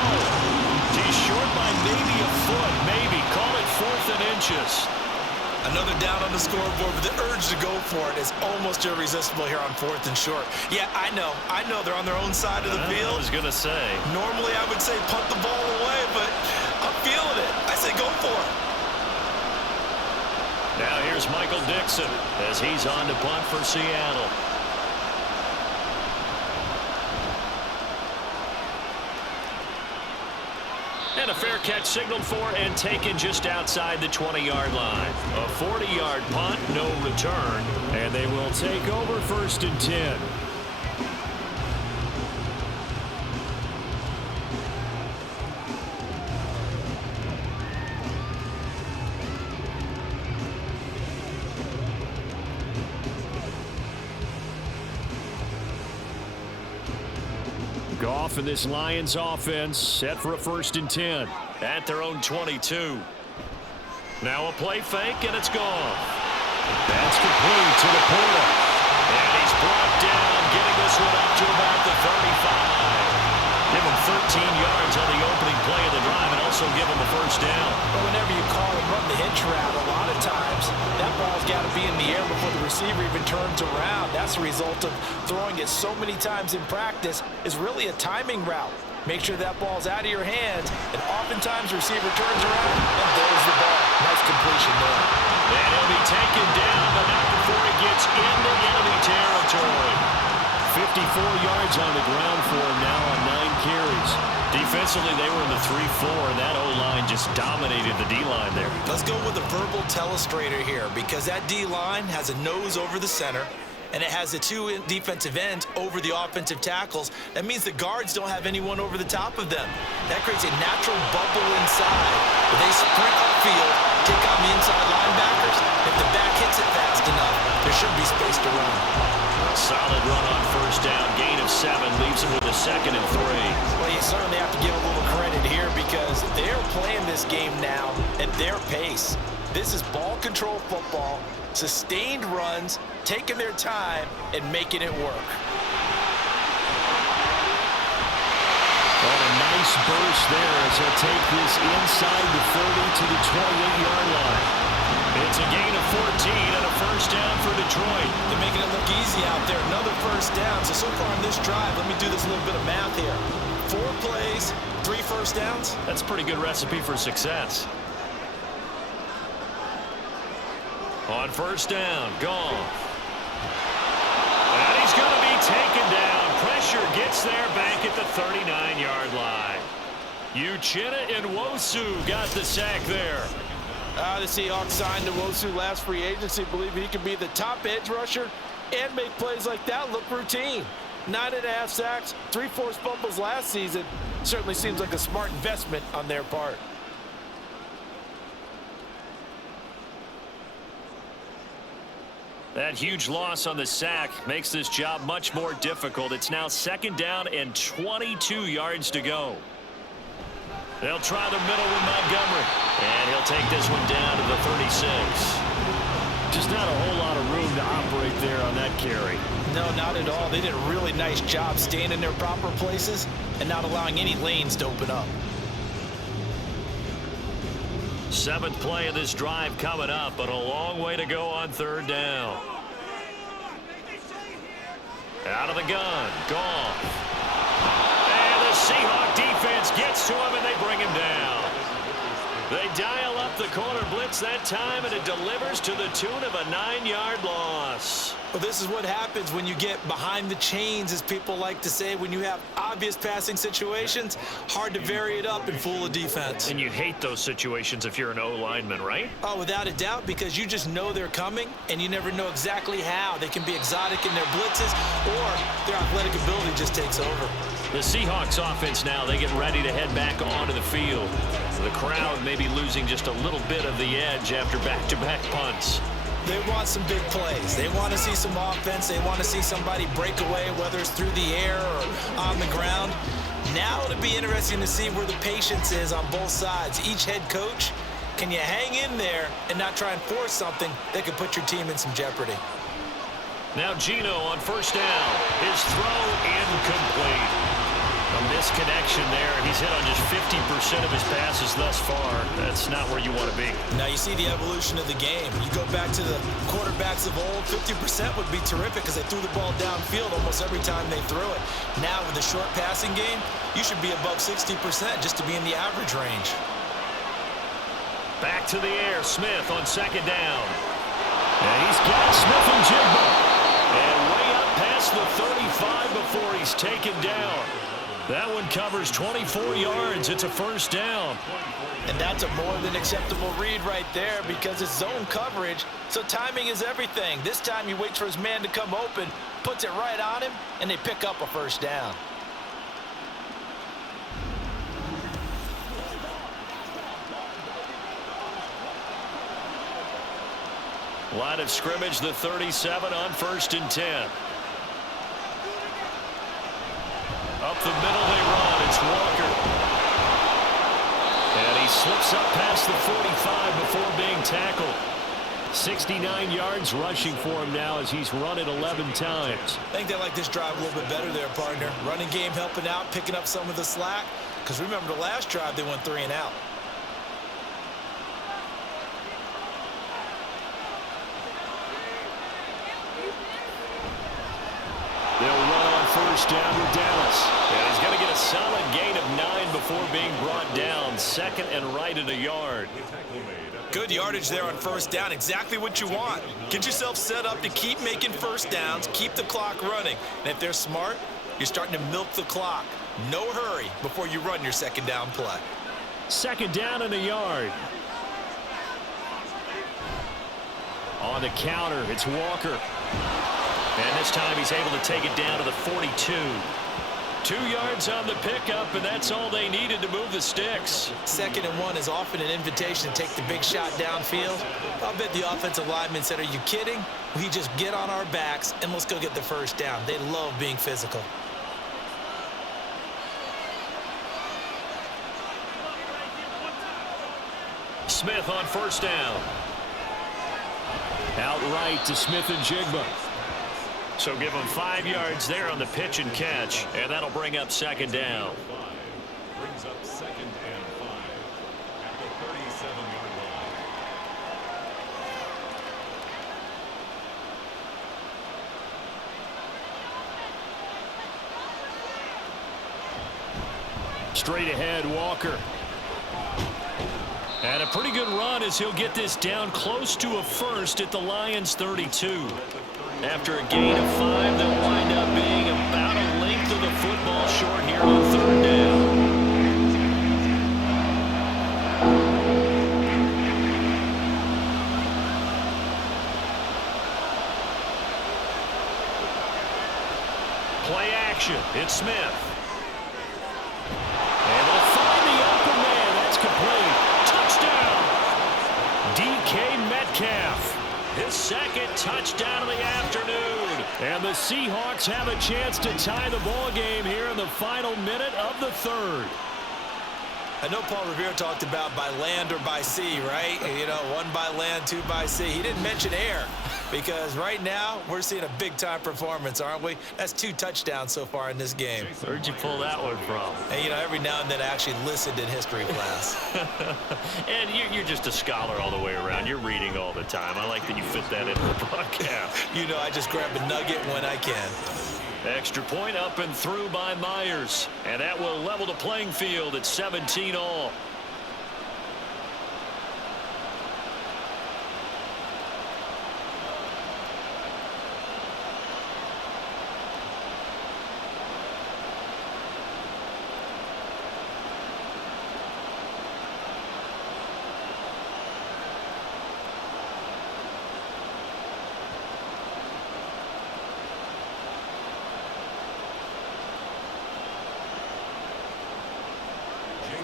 He's short by maybe a foot. Maybe. Call it 4th and inches. Another down on the scoreboard, but the urge to go for it is almost irresistible here on 4th and short. Yeah, I know they're on their own side of the field. I was going to say. Normally I would say punt the ball away, but I'm feeling it. I say go for it. Now here's Michael Dixon as he's on to punt for Seattle. And a fair catch signaled for and taken just outside the 20-yard line. A 40-yard punt, no return. And they will take over 1st and 10. Goff and this Lions offense set for a 1st and 10 at their own 22. Now a play fake, and it's gone. That's complete to the Porter. And he's brought down, getting this one up to about the 35. Give him 13 yards on the opening play of the drive and also give him a 1st down. But whenever you call and run the hitch route, a lot of times that ball's got to be in the air before the receiver even turns around. That's the result of throwing it so many times in practice is really a timing route. Make sure that ball's out of your hands, and oftentimes the receiver turns around and there's the ball. Nice completion there. And he'll be taken down, but not before he gets into enemy territory. 54 yards on the ground for him now on 9 carries. Defensively, they were in the 3-4, and that O-line just dominated the D-line there. Let's go with a verbal telestrator here, because that D-line has a nose over the center, and it has the 2 defensive ends over the offensive tackles. That means the guards don't have anyone over the top of them. That creates a natural bubble inside. If they sprint upfield, take on the inside linebackers, if the back hits it fast enough, there should be space to run. A solid run on 1st down. Gain of 7 leaves him with a 2nd and 3. Well, you certainly have to give a little credit here because they're playing this game now at their pace. This is ball control football, sustained runs, taking their time, and making it work. Well, a nice burst there as he'll take this inside the 30 to the 28-yard line. It's a gain of 14 and a 1st down for Detroit. They're making it look easy out there. Another 1st down. So far on this drive, let me do this little bit of math here. 4 plays, 3 1st downs. That's a pretty good recipe for success. On 1st down, Goff. And he's going to be taken down. Pressure gets there back at the 39-yard line. Uchenna and Nwosu got the sack there. The Seahawks signed Nwosu last free agency. Believe he can be the top edge rusher and make plays like that look routine. 9.5 sacks, 3 forced fumbles last season. Certainly seems like a smart investment on their part. That huge loss on the sack makes this job much more difficult. It's now 2nd down and 22 yards to go. They'll try the middle with Montgomery. And he'll take this one down to the 36. Just not a whole lot of room to operate there on that carry. No, not at all. They did a really nice job staying in their proper places and not allowing any lanes to open up. 7th play of this drive coming up, but a long way to go on 3rd down. Out of the gun, Goff. And the Seahawks defense gets to him, and they bring him down. They dial up the corner blitz that time, and it delivers to the tune of a 9-yard loss. Well, this is what happens when you get behind the chains, as people like to say. When you have obvious passing situations, hard to vary it up and fool a defense. And you hate those situations if you're an O-lineman, right? Oh, without a doubt, because you just know they're coming, and you never know exactly how. They can be exotic in their blitzes, or their athletic ability just takes over. The Seahawks offense now, they get ready to head back onto the field. The crowd may be losing just a little bit of the edge after back-to-back punts. They want some big plays. They want to see some offense. They want to see somebody break away, whether it's through the air or on the ground. Now it'll be interesting to see where the patience is on both sides. Each head coach, can you hang in there and not try and force something that could put your team in some jeopardy? Now Geno on 1st down. His throw incomplete. A misconnection there. He's hit on just 50% of his passes thus far. That's not where you want to be. Now you see the evolution of the game. You go back to the quarterbacks of old, 50% would be terrific because they threw the ball downfield almost every time they threw it. Now with the short passing game, you should be above 60% just to be in the average range. Back to the air. Smith on 2nd down. And he's got Smith and Jigba. And way up past the 35 before he's taken down. That one covers 24 yards. It's a 1st down. And that's a more than acceptable read right there because it's zone coverage, so timing is everything. This time he waits for his man to come open, puts it right on him, and they pick up a 1st down. Line of scrimmage, the 37 on 1st and 10. Up the middle they run. It's Walker. And he slips up past the 45 before being tackled. 69 yards rushing for him now as he's run it 11 times. I think they like this drive a little bit better there, partner. Running game helping out, picking up some of the slack. Because remember the last drive, they went 3 and out. They'll run on 1st down with Dallas. And he's going to get a solid gain of 9 before being brought down. 2nd and right at a yard. Good yardage there on 1st down. Exactly what you want. Get yourself set up to keep making 1st downs, keep the clock running. And if they're smart, you're starting to milk the clock. No hurry before you run your 2nd down play. 2nd down and a yard. On the counter, it's Walker. And this time he's able to take it down to the 42. 2 yards on the pickup, and that's all they needed to move the sticks. 2nd and 1 is often an invitation to take the big shot downfield. I'll bet the offensive lineman said, are you kidding? We just get on our backs and let's go get the 1st down. They love being physical. Smith on 1st down. Outright to Smith and Jigba. So give him 5 yards there on the pitch and catch, and that'll bring up 2nd down. Brings up 2nd and 5 at the 37-yard line. Straight ahead, Walker. And a pretty good run as he'll get this down close to a 1st at the Lions' 32. After a gain of 5, they'll wind up being about a length of the football short here on 3rd down. Play action. It's Smith. And they'll find the open man. That's complete. Touchdown. DK Metcalf. His second touchdown of the afternoon. And the Seahawks have a chance to tie the ball game here in the final minute of the third. I know Paul Revere talked about by land or by sea, right? You know, 1 by land, 2 by sea. He didn't mention air because right now we're seeing a big-time performance, aren't we? That's 2 touchdowns so far in this game. Where'd you pull that one from? And, you know, every now and then I actually listened in history class. And you're just a scholar all the way around. You're reading all the time. I like that you fit that into the broadcast. You know, I just grab a nugget when I can. Extra point up and through by Myers. And that will level the playing field at 17 all.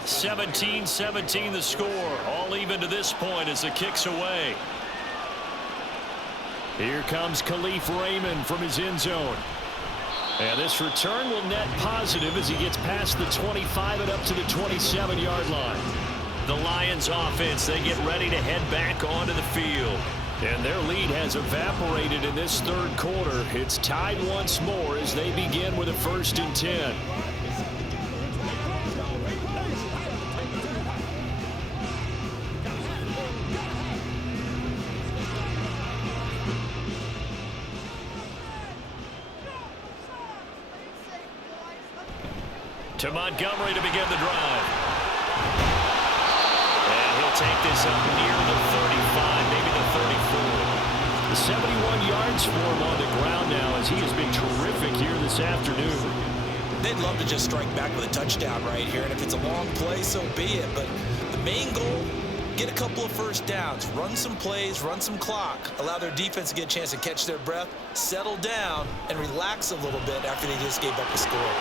(17-17) the score. All even to this point as the kick's away. Here comes Khalif Raymond from his end zone. And this return will net positive as he gets past the 25 and up to the 27-yard line. The Lions offense, they get ready to head back onto the field. And their lead has evaporated in this third quarter. It's tied once more as they begin with a 1st and 10. To Montgomery to begin the drive. And he'll take this up near the 35, maybe the 34. The 71 yards for him on the ground now as he has been terrific here this afternoon. They'd love to just strike back with a touchdown right here, and if it's a long play, so be it. But the main goal, get a couple of first downs, run some plays, run some clock, allow their defense to get a chance to catch their breath, settle down, and relax a little bit after they just gave up a score.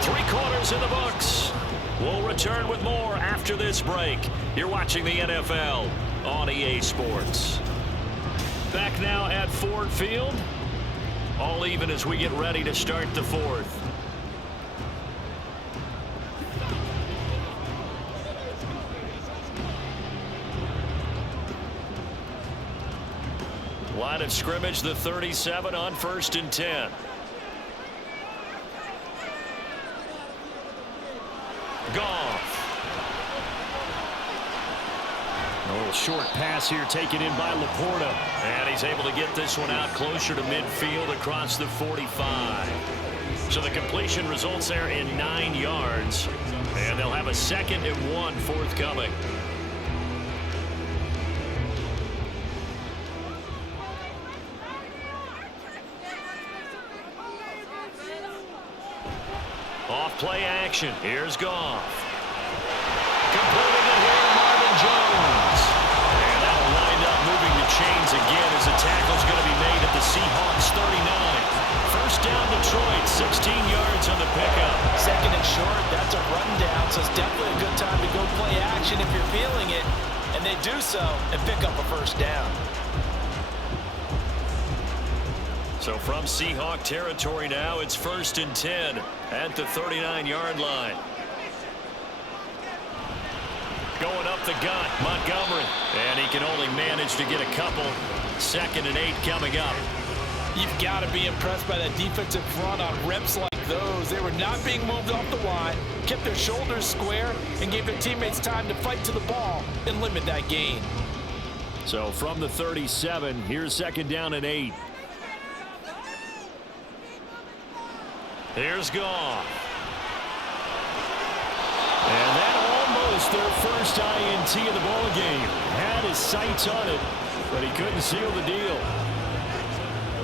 3 quarters in the books. We'll return with more after this break. You're watching the NFL on EA Sports. Back now at Ford Field. All even as we get ready to start the 4th. Line of scrimmage, the 37 on 1st and 10. Goff. A little short pass here taken in by Laporta. And he's able to get this one out closer to midfield across the 45. So the completion results there in 9 yards. And they'll have a 2nd and 1 forthcoming. Off-play action. Here's Goff. Completing it here, Marvin Jones. And that'll wind up moving the chains again as the tackle's going to be made at the Seahawks 39. First down, Detroit, 16 yards on the pickup. 2nd and short, that's a rundown, so it's definitely a good time to go play action if you're feeling it. And they do so and pick up a first down. So from Seahawk territory now, it's 1st and 10 at the 39-yard line. Going up the gut, Montgomery. And he can only manage to get a couple. 2nd and 8 coming up. You've got to be impressed by that defensive front on reps like those. They were not being moved off the line, kept their shoulders square, and gave their teammates time to fight to the ball and limit that gain. So from the 37, here's 2nd down and 8. Here's Goff. And that almost their first INT of the ball game. Had his sights on it, but he couldn't seal the deal.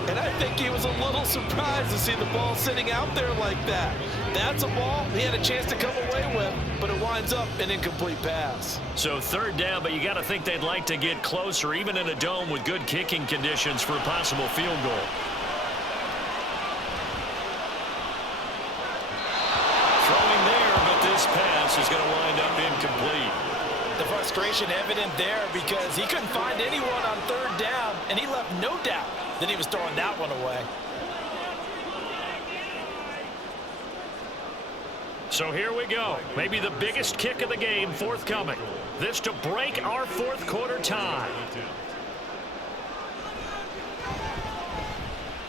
And I think he was a little surprised to see the ball sitting out there like that. That's a ball he had a chance to come away with, but it winds up an incomplete pass. So 3rd down, but you got to think they'd like to get closer, even in a dome with good kicking conditions for a possible field goal. Throwing there, but this pass is going to wind up frustration evident there because he couldn't find anyone on third down, and he left no doubt that he was throwing that one away. So here we go. Maybe the biggest kick of the game forthcoming. This to break our fourth quarter tie.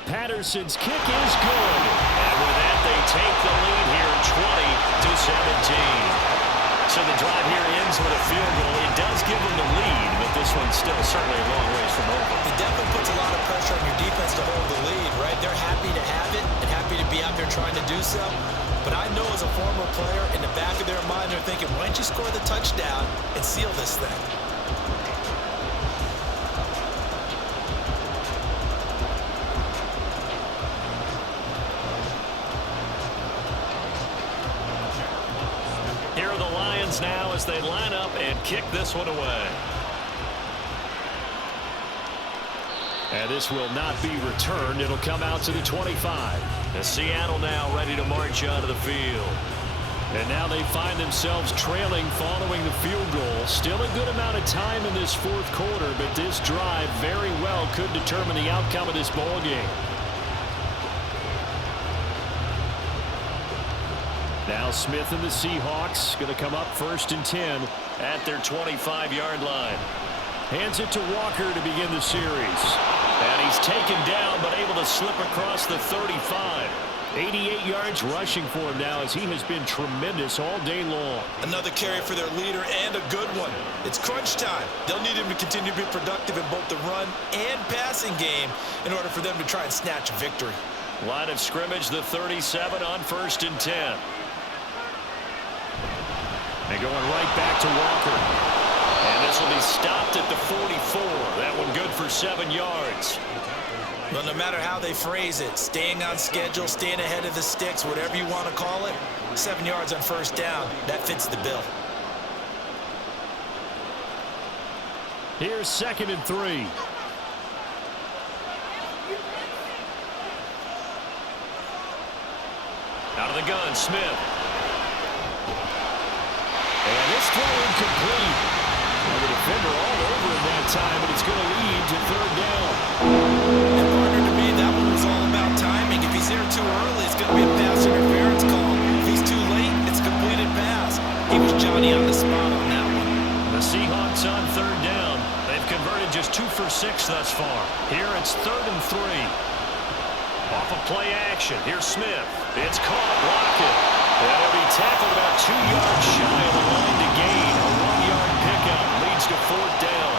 Patterson's kick is good. And with that, they take the lead here 20-17. So the drive here ends with a field goal. It does give them the lead, but this one's still certainly a long ways from over. It definitely puts a lot of pressure on your defense to hold the lead, right? They're happy to have it and happy to be out there trying to do so. But I know as a former player, in the back of their mind, they're thinking, why don't you score the touchdown and seal this thing? Here are the Lions now as they line up and kick this one away. And this will not be returned. It'll come out to the 25. As Seattle now ready to march out of the field. And now they find themselves trailing following the field goal. Still a good amount of time in this fourth quarter, but this drive very well could determine the outcome of this ball game. Now Smith and the Seahawks going to come up 1st and 10 at their 25-yard line. Hands it to Walker to begin the series. And he's taken down but able to slip across the 35. 88 yards rushing for him now as he has been tremendous all day long. Another carry for their leader and a good one. It's crunch time. They'll need him to continue to be productive in both the run and passing game in order for them to try and snatch a victory. Line of scrimmage, the 37 on 1st and 10. And going right back to Walker. And this will be stopped at the 44. That one good for 7 yards. Well, no matter how they phrase it, staying on schedule, staying ahead of the sticks, whatever you want to call it, 7 yards on 1st down, that fits the bill. Here's 2nd and 3. Out of the gun, Smith. And this throw incomplete. Well, the defender all over him that time, but it's going to lead to 3rd down. And partner, to me, that one was all about timing. If he's there too early, it's going to be a pass interference call. If he's too late, it's a completed pass. He was Johnny on the spot on that one. The Seahawks on 3rd down. They've converted just 2 for 6 thus far. Here it's 3rd and 3. Off of play action. Here's Smith. It's caught. Block it. That'll be tackled about 2 yards shy of the line to gain. A 1-yard pickup leads to 4th down.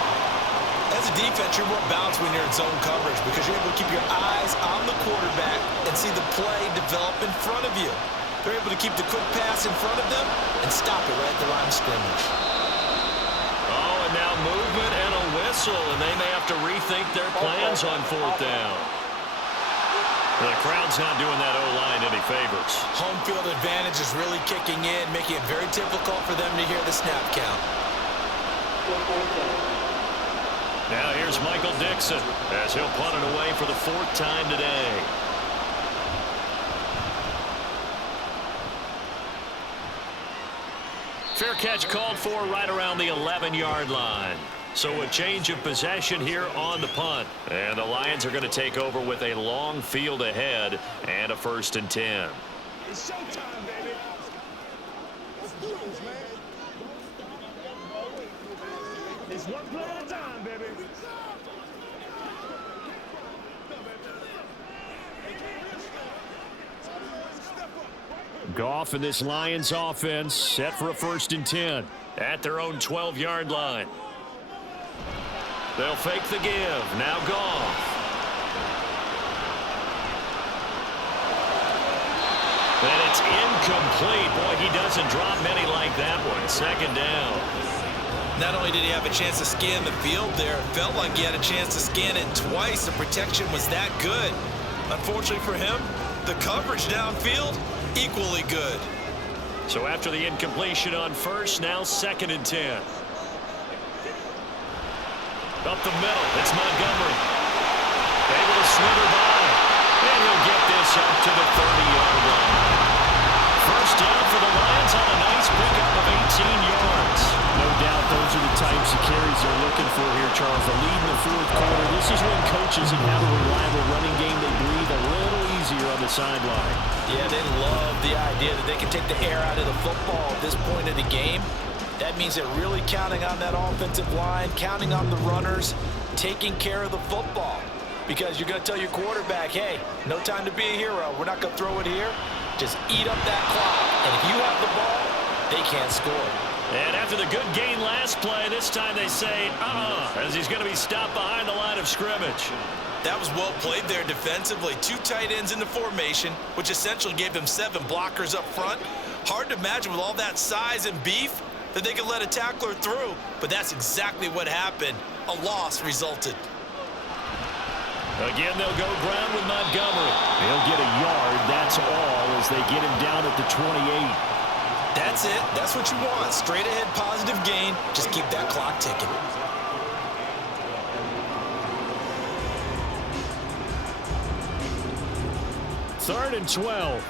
As a defense, you're more balanced when you're in zone coverage because you're able to keep your eyes on the quarterback and see the play develop in front of you. They're able to keep the quick pass in front of them and stop it right at the line of scrimmage. Oh, and now movement and a whistle, and they may have to rethink their plans on 4th down. The crowd's not doing that O-line any favors. Home field advantage is really kicking in, making it very difficult for them to hear the snap count. Now here's Michael Dixon as he'll punt it away for the 4th time today. Fair catch called for right around the 11-yard line. So a change of possession here on the punt. And the Lions are going to take over with a long field ahead and a 1st and 10. It's showtime, baby. Let's do this, man. It's one play at a time, baby. Goff and this Lions offense set for a 1st and 10 at their own 12-yard line. They'll fake the give. Now Goff. And it's incomplete. Boy, he doesn't drop many like that one. 2nd down. Not only did he have a chance to scan the field there, it felt like he had a chance to scan it twice. The protection was that good. Unfortunately for him, the coverage downfield, equally good. So after the incompletion on 1st, now 2nd and 10. Up the middle, it's Montgomery. Able to slither by. And he'll get this up to the 30-yard line. 1st down for the Lions on a nice pickup of 18 yards. No doubt those are the for here, Charles. The lead in the fourth quarter. This is when coaches that have a reliable running game, they breathe a little easier on the sideline. Yeah, they love the idea that they can take the air out of the football at this point of the game. That means they're really counting on that offensive line, counting on the runners, taking care of the football. Because you're going to tell your quarterback, hey, no time to be a hero. We're not going to throw it here. Just eat up that clock. And if you have the ball, they can't score. And after the good gain last play, this time they say, as he's going to be stopped behind the line of scrimmage. That was well played there defensively. 2 tight ends in the formation, which essentially gave them 7 blockers up front. Hard to imagine with all that size and beef that they could let a tackler through, but that's exactly what happened. A loss resulted. Again, they'll go ground with Montgomery. He'll get a yard, that's all, as they get him down at the 28. That's it. That's what you want. Straight ahead positive gain. Just keep that clock ticking. Third and 12.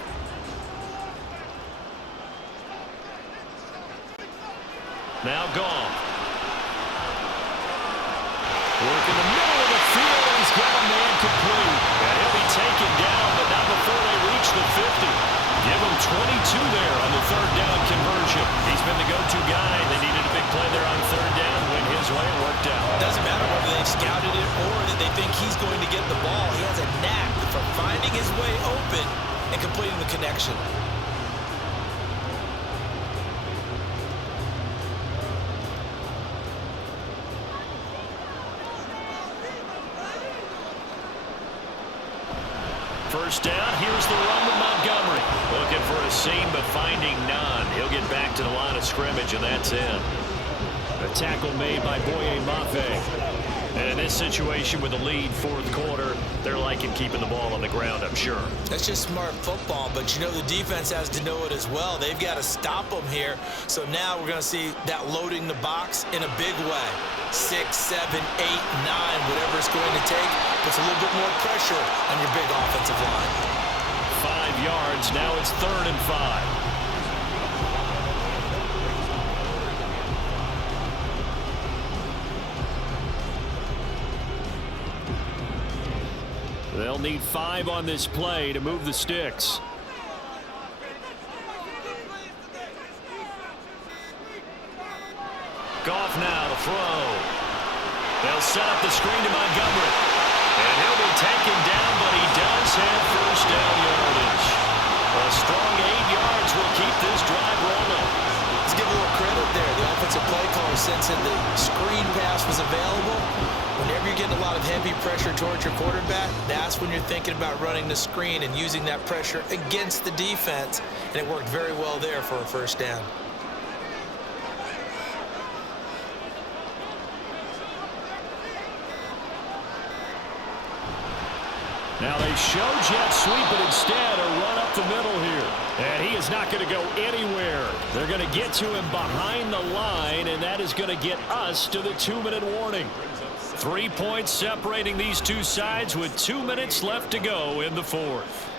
Now Goff. Work in the middle of the field. He's got a man complete. And he'll be taken down, but not before they reach the 50. Give him 22 there on the third down conversion. He's been the go-to guy. They needed a big play there on third down. Went his way. It worked out. Doesn't matter whether they've scouted it or that they think he's going to get the ball. He has a knack for finding his way open and completing the connection. First down, here's the run with Montgomery. Looking for a seam, but finding none. He'll get back to the line of scrimmage, and that's it. A tackle made by Boye Mafe. And in this situation with the lead, fourth quarter, they're liking keeping the ball on the ground, I'm sure. That's just smart football, but you know the defense has to know it as well. They've got to stop them here. So now we're going to see that loading the box in a big way. 6, 7, 8, 9, whatever it's going to take, puts a little bit more pressure on your big offensive line. 5 yards. Now it's 3rd and 5. They'll need 5 on this play to move the sticks. Goff now to throw. They'll set up the screen to Montgomery. And he'll be taken down, but he does have first down yardage. A strong 8 yards will keep this drive rolling. Let's give a little credit there. The offensive play caller sensed that the screen pass was available. Whenever you're getting a lot of heavy pressure towards your quarterback, that's when you're thinking about running the screen and using that pressure against the defense. And it worked very well there for a first down. Now they show jet sweep, but instead a run up the middle here. And he is not going to go anywhere. They're going to get to him behind the line, and that is going to get us to the 2-minute warning. 3 points separating these two sides with 2 minutes left to go in the fourth.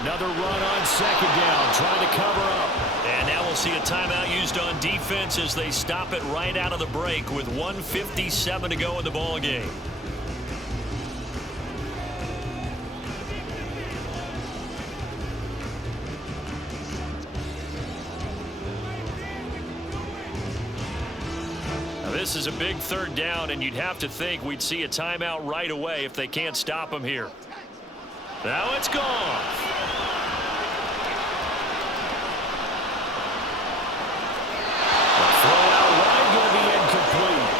Another run on second down, trying to cover up. And now we'll see a timeout used on defense as they stop it right out of the break with 1:57 to go in the ball game. This is a big third down, and you'd have to think we'd see a timeout right away if they can't stop him here. Now it's gone. The throw out wide will be incomplete.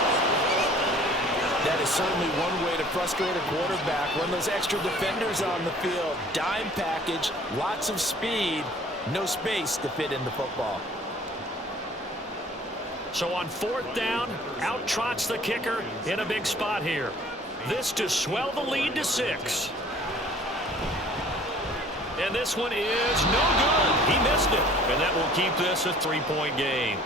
That is certainly one way to frustrate a quarterback. Run those extra defenders on the field. Dime package, lots of speed, no space to fit in the football. So on fourth down, out trots the kicker in a big spot here. This to swell the lead to 6. And this one is no good. He missed it. And that will keep this a 3-point game.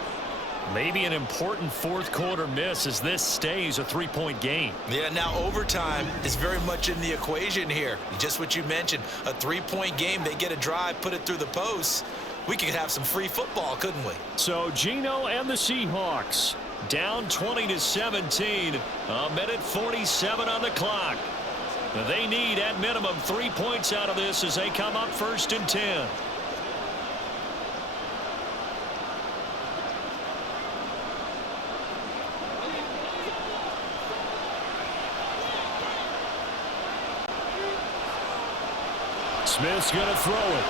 Maybe an important fourth quarter miss as this stays a 3-point game. Yeah, now overtime is very much in the equation here. Just what you mentioned, a 3-point game. They get a drive, put it through the posts. we could have some free football, couldn't we? So Geno and the Seahawks down 20-17. A minute 47 on the clock. They need at minimum 3 points out of this as they come up 1st and 10. Smith's going to throw it.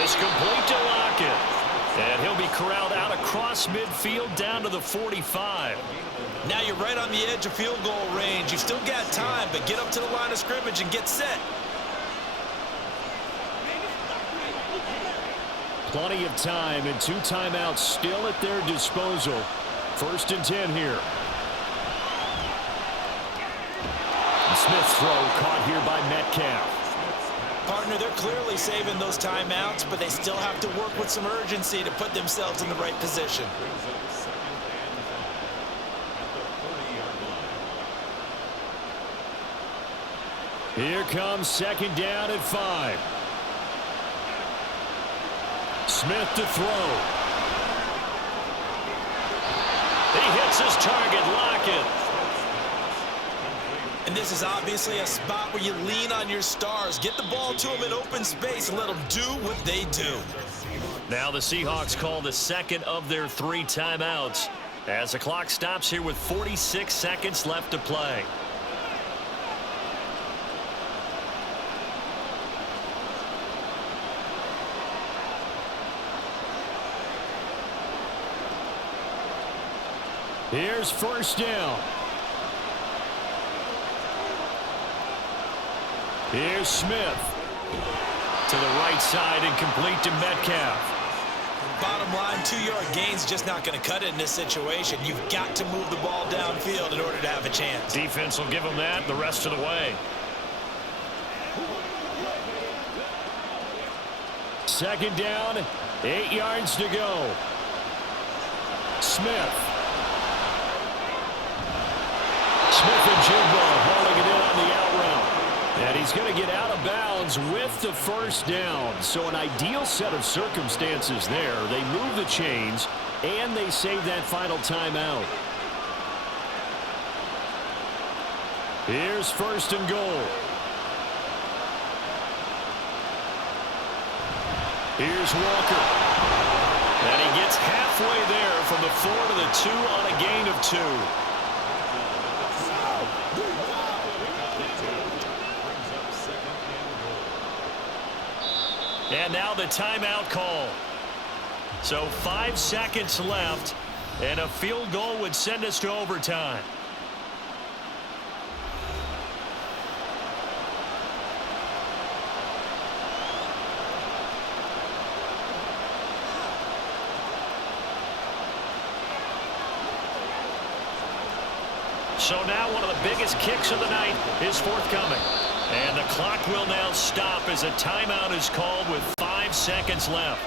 This complete to Lockett. And he'll be corralled out across midfield down to the 45. Now you're right on the edge of field goal range. You've still got time, but get up to the line of scrimmage and get set. Plenty of time and 2 timeouts still at their disposal. 1st and 10 here. And Smith's throw caught here by Metcalf. Partner, they're clearly saving those timeouts, but they still have to work with some urgency to put themselves in the right position. Here comes 2nd down at 5. Smith to throw. He hits his target, Lockett. And this is obviously a spot where you lean on your stars. Get the ball to them in open space and let them do what they do. Now the Seahawks call the 2nd of their 3 timeouts as the clock stops here with 46 seconds left to play. Here's 1st down. Here's Smith. To the right side and complete to Metcalf. Bottom line, 2-yard gain's just not going to cut it in this situation. You've got to move the ball downfield in order to have a chance. Defense will give them that the rest of the way. 2nd down, 8 yards to go. Smith. Smith and Jigba hauling it in on the out route. And he's going to get out of bounds with the 1st down. So an ideal set of circumstances there. They move the chains, and they save that final timeout. Here's 1st and goal. Here's Walker. And he gets halfway there from the 4 to the 2 on a gain of 2. And now the timeout call. So 5 seconds left, and a field goal would send us to overtime. So now one of the biggest kicks of the night is forthcoming. And the clock will now stop as a timeout is called with 5 seconds left.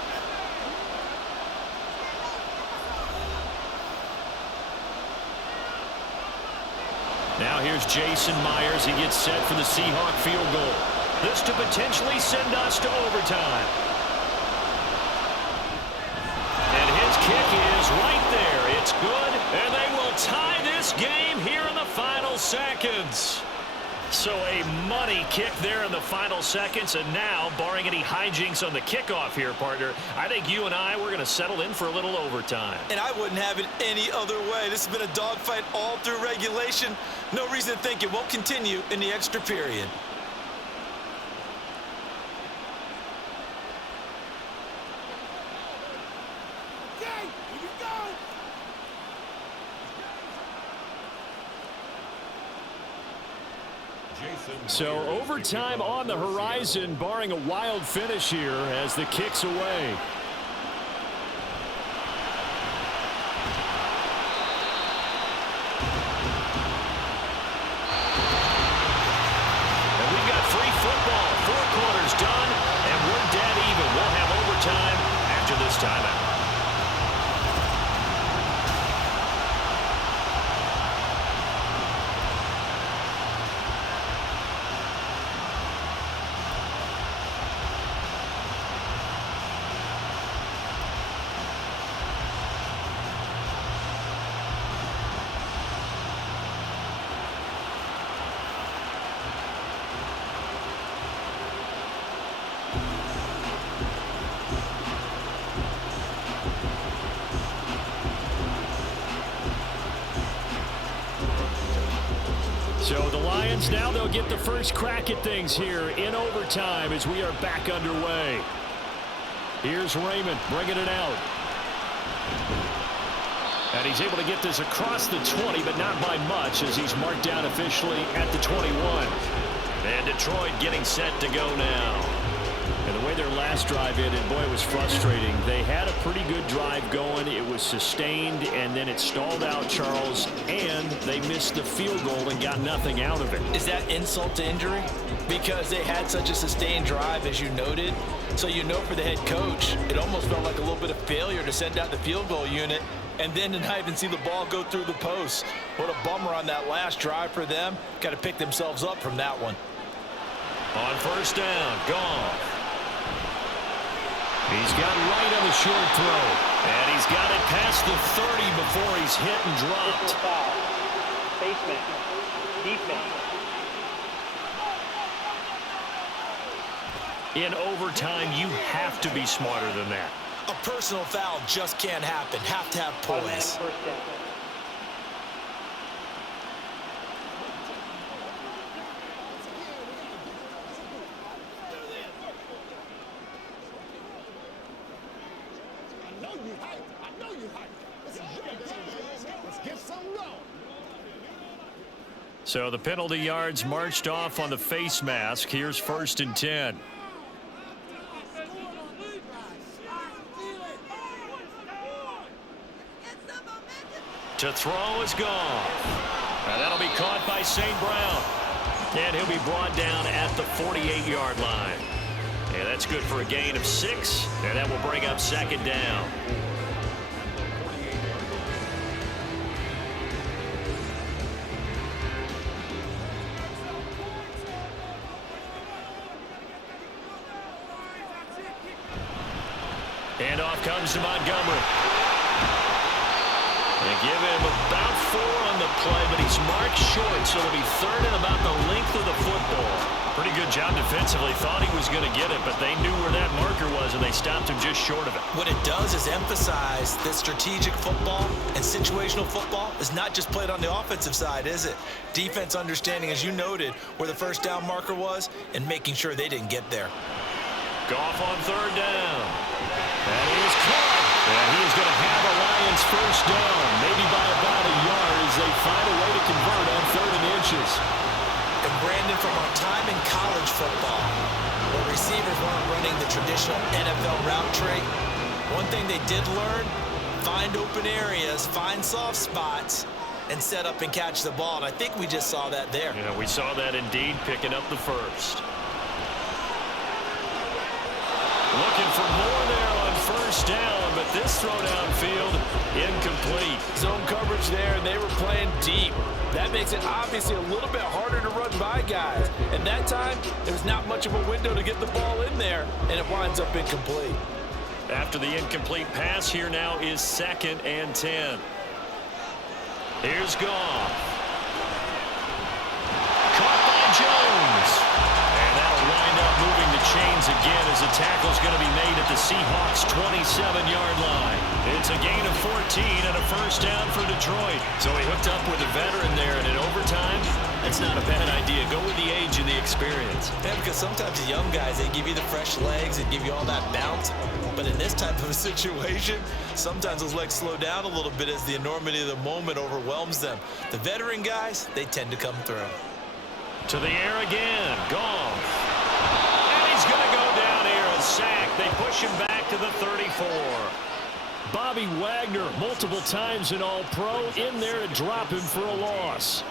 Now here's Jason Myers. He gets set for the Seahawk field goal. This to potentially send us to overtime. And his kick is right there. It's good, and they will tie this game here in the final seconds. So a money kick there in the final seconds, and now, barring any hijinks on the kickoff here, partner, I think you and I, we're going to settle in for a little overtime. And I wouldn't have it any other way. This has been a dogfight all through regulation. No reason to think it won't continue in the extra period. So overtime on the horizon, barring a wild finish here as the kick's away. And we've got free football. 4 quarters done, and we're dead even. We'll have overtime after this timeout. Lions. Now they'll get the first crack at things here in overtime as we are back underway. Here's Raymond bringing it out. And he's able to get this across the 20, but not by much as he's marked down officially at the 21. And Detroit getting set to go now. And the way their last drive ended, boy, it was frustrating. They had a pretty good drive going. It was sustained, and then it stalled out, Charles, and they missed the field goal and got nothing out of it. Is that insult to injury? Because they had such a sustained drive, as you noted. So you know for the head coach, it almost felt like a little bit of failure to send out the field goal unit and then to not even see the ball go through the post. What a bummer on that last drive for them. Got to pick themselves up from that one. On first down, Goff. He's got right on the short throw. And he's got it past the 30 before he's hit and dropped. Baseman. Defense. In overtime, you have to be smarter than that. A personal foul just can't happen. Have to have poise. First down. So the penalty yards marched off on the face mask. Here's 1st and 10. To throw is Goff. And that'll be caught by St. Brown. And he'll be brought down at the 48-yard line. And that's good for a gain of 6. And that will bring up 2nd down. And off comes to Montgomery. They give him about 4 on the play, but he's marked short, so it'll be 3rd and about the length of the football. Pretty good job defensively. Thought he was going to get it, but they knew where that marker was, and they stopped him just short of it. What it does is emphasize that strategic football and situational football is not just played on the offensive side, is it? Defense understanding, as you noted, where the first down marker was and making sure they didn't get there. Goff on 3rd down. And he is caught. And he is going to have a Lions first down, maybe by about a yard as they find a way to convert on 3rd and inches. And Brandon, from our time in college football, where receivers weren't running the traditional NFL route tree, one thing they did learn, find open areas, find soft spots, and set up and catch the ball. And I think we just saw that there. Yeah, we saw that indeed, picking up the first. Looking for more there on first down, but this throw downfield incomplete. Zone coverage there, and they were playing deep. That makes it obviously a little bit harder to run by guys. And that time, there's not much of a window to get the ball in there, and it winds up incomplete. After the incomplete pass, here now is 2nd and 10. Here's Goff. Caught by Jones. And that'll wind up moving the chains again as the tackle's going to be made at the Seahawks' 27-yard line. It's a gain of 14 and a first down for Detroit. So he hooked up with a veteran there, and in overtime, that's not a bad idea. Go with the age and the experience. Yeah, because sometimes the young guys, they give you the fresh legs, they give you all that bounce. But in this type of a situation, sometimes those legs slow down a little bit as the enormity of the moment overwhelms them. The veteran guys, they tend to come through. To the air again, Goff. And he's going to go down here, a sack. They push him back to the 34. Bobby Wagner, multiple times an All-Pro, in there to drop him for a loss.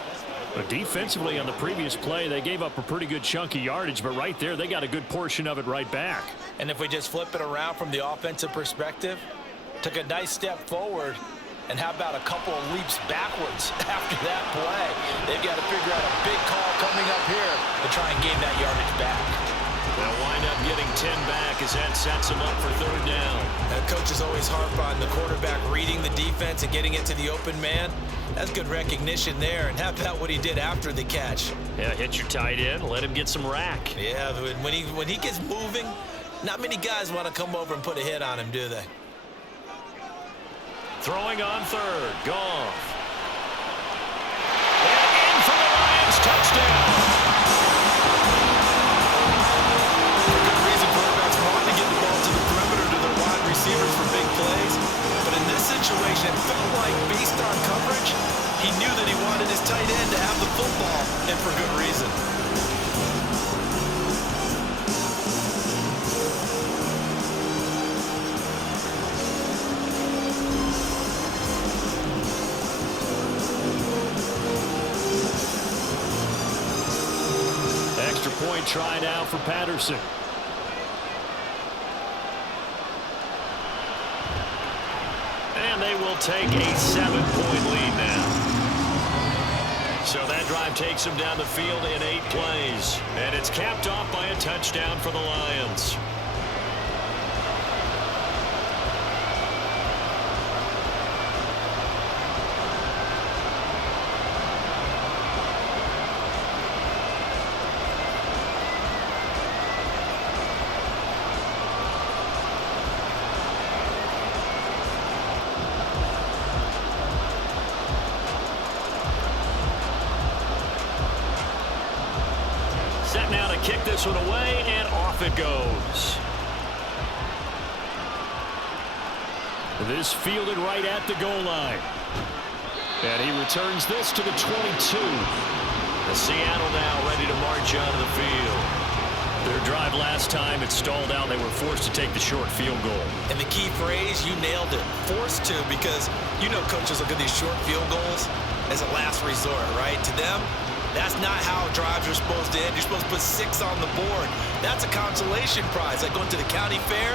But defensively on the previous play, they gave up a pretty good chunk of yardage, but right there, they got a good portion of it right back. And if we just flip it around from the offensive perspective, took a nice step forward, and how about a couple of leaps backwards after that play? They've got to figure out a big call coming up here to try and gain that yardage back. They'll wind up getting 10 back as that sets them up for 3rd down. Now, coaches always harp on the quarterback reading the defense and getting it to the open man. That's good recognition there. And how about what he did after the catch? Yeah, hit your tight end, let him get some rack. Yeah, when he gets moving, not many guys want to come over and put a hit on him, do they? Throwing on 3rd, Goff. And in for the Lions, touchdown. like based on coverage, he knew that he wanted his tight end to have the football, and for good reason. Extra point try now for Patterson. And they will take a 7-point lead now. So that drive takes them down the field in 8 plays. And it's capped off by a touchdown for the Lions. Set now to kick this one away, and off it goes. This fielded right at the goal line. And he returns this to the 22. The Seattle now ready to march out of the field. Their drive last time, it stalled out. They were forced to take the short field goal. And the key phrase, you nailed it. Forced to, because you know coaches look at these short field goals as a last resort, right? To them, that's not how drives are supposed to end. You're supposed to put 6 on the board. That's a consolation prize. Like going to the county fair,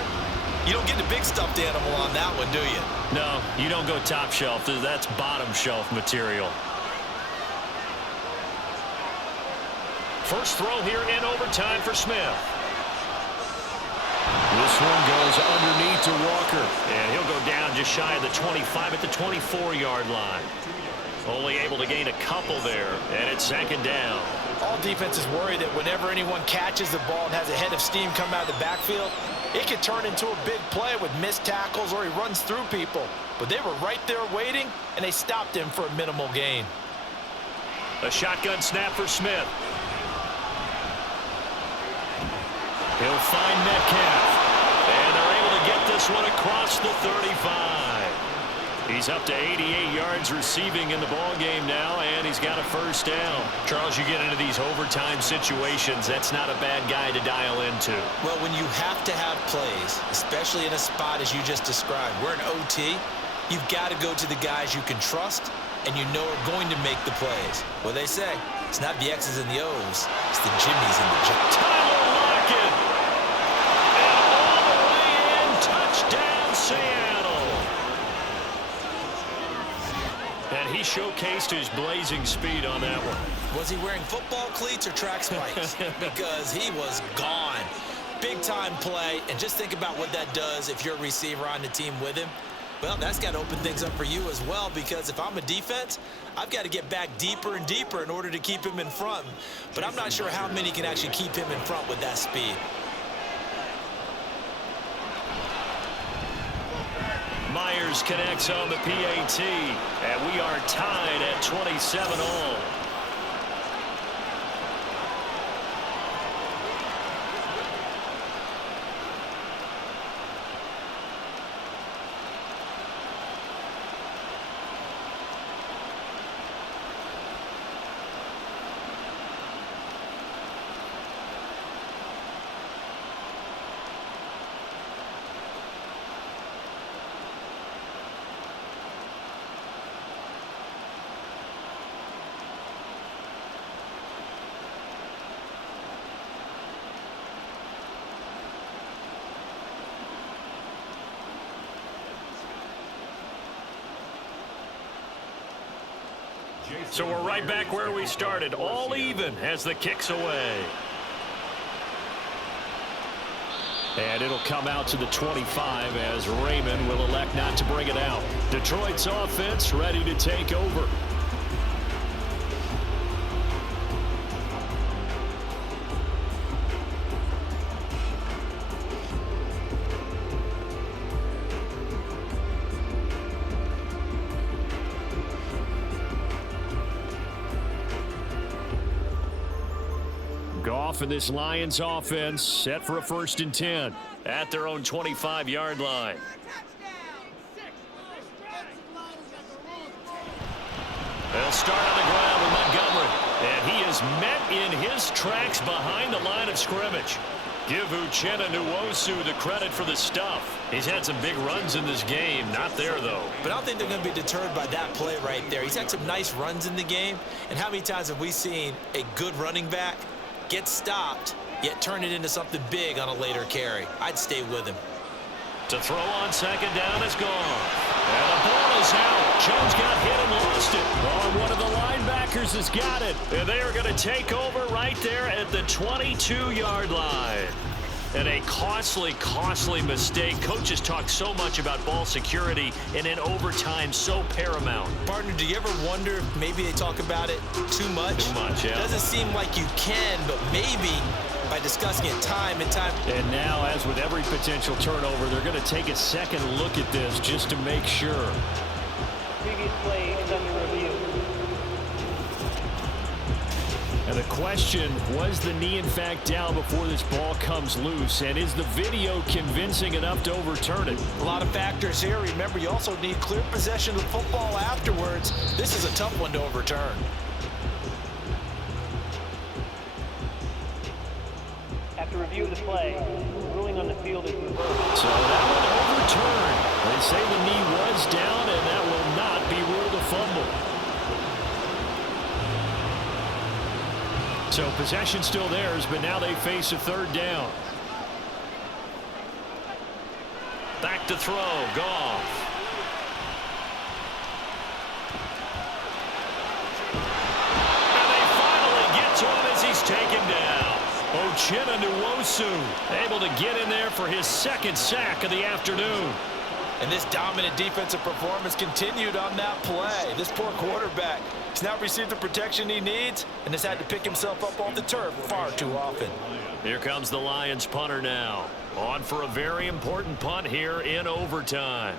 you don't get the big stuffed animal on that one, do you? No, you don't go top shelf. That's bottom shelf material. First throw here in overtime for Smith. This one goes underneath to Walker. And he'll go down just shy of the 25 at the 24-yard line. Only able to gain a couple there, and it's second down. All defenses worry that whenever anyone catches the ball and has a head of steam come out of the backfield, it could turn into a big play with missed tackles or he runs through people. But they were right there waiting, and they stopped him for a minimal gain. A shotgun snap for Smith. He'll find Metcalf. And they're able to get this one across the 35. He's up to 88 yards receiving in the ball game now, and he's got a first down. Charles, you get into these overtime situations, that's not a bad guy to dial into. Well, when you have to have plays, especially in a spot as you just described, we're in OT, you've got to go to the guys you can trust and you know are going to make the plays. What they say, it's not the X's and the O's, it's the Jimmies and the Jimmies. Tyler Lockett! And all the way in, touchdown Seattle! And he showcased his blazing speed on that one. Was he wearing football cleats or track spikes? Because he was gone. Big time play, and just think about what that does if you're a receiver on the team with him. Well, that's got to open things up for you as well, because if I'm a defense, I've got to get back deeper and deeper in order to keep him in front. But I'm not sure how many can actually keep him in front with that speed. Myers connects on the PAT, and we are tied at 27 all. So we're right back where we started, all even as the kick's away. And it'll come out to the 25 as Raymond will elect not to bring it out. Detroit's offense ready to take over. Goff and this Lions offense set for a 1st and 10 at their own 25-yard line. They'll start on the ground with Montgomery. And he is met in his tracks behind the line of scrimmage. Give Uchenna Nwosu the credit for the stuff. He's had some big runs in this game. Not there, though. But I don't think they're going to be deterred by that play right there. He's had some nice runs in the game. And how many times have we seen a good running back get stopped, yet turn it into something big on a later carry? I'd stay with him. To throw on second down is gone. And the ball is out. Jones got hit and lost it. Oh, one of the linebackers has got it. And they are going to take over right there at the 22-yard line. And a costly, costly mistake. Coaches talk so much about ball security and in overtime so paramount. Partner, do you ever wonder if maybe they talk about it too much? Too much, yeah. Doesn't seem like you can, but maybe by discussing it time and time. And now, as with every potential turnover, they're going to take a second look at this just to make sure. Previous play is under review. And the question, was the knee in fact down before this ball comes loose? And is the video convincing enough to overturn it? A lot of factors here. Remember, you also need clear possession of the football afterwards. This is a tough one to overturn. After review of the play, ruling on the field is reversed. So that one overturned. They say the knee was down, and that will not be ruled a fumble. So possession still theirs, but now they face a third down. Back to throw, Goff. And they finally get to him as he's taken down. Uchenna Nwosu able to get in there for his second sack of the afternoon. And this dominant defensive performance continued on that play. This poor quarterback has not received the protection he needs and has had to pick himself up off the turf far too often. Here comes the Lions punter now. On for a very important punt here in overtime.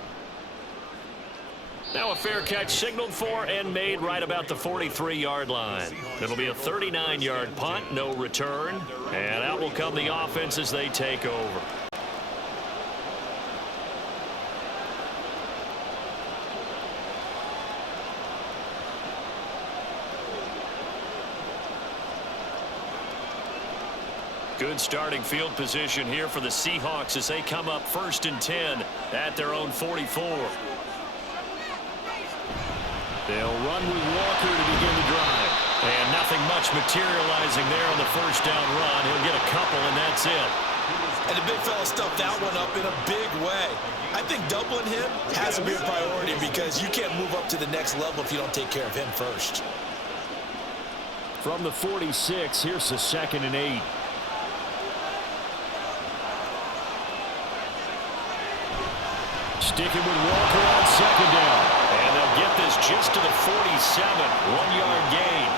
Now a fair catch signaled for and made right about the 43-yard line. It'll be a 39-yard punt, no return. And out will come the offense as they take over. Good starting field position here for the Seahawks as they come up 1st and 10 at their own 44. They'll run with Walker to begin the drive. And nothing much materializing there on the first down run. He'll get a couple, and that's it. And the big fella stuffed that one up in a big way. I think doubling him has to be a priority because you can't move up to the next level if you don't take care of him first. From the 46, here's the 2nd and 8. Sticking with Walker on second down. And they'll get this just to the 47. 1-yard gain.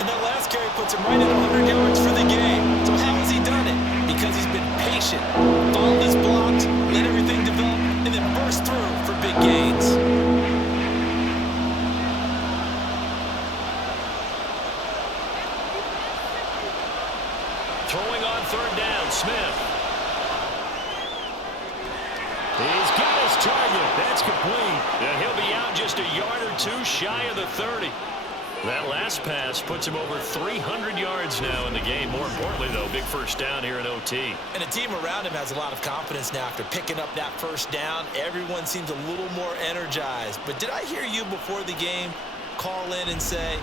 And that last carry puts him right at 100 yards for the game. So how has he done it? Because he's been patient, followed his blocks, let everything develop, and then burst through for big gains. Throwing on 3rd down, Smith. He's got his target. That's complete. And he'll be out just a yard or two shy of the 30. That last pass puts him over 300 yards now in the game. More importantly, though, big first down here in OT. And the team around him has a lot of confidence now after picking up that first down. Everyone seems a little more energized. But did I hear you before the game call in and say,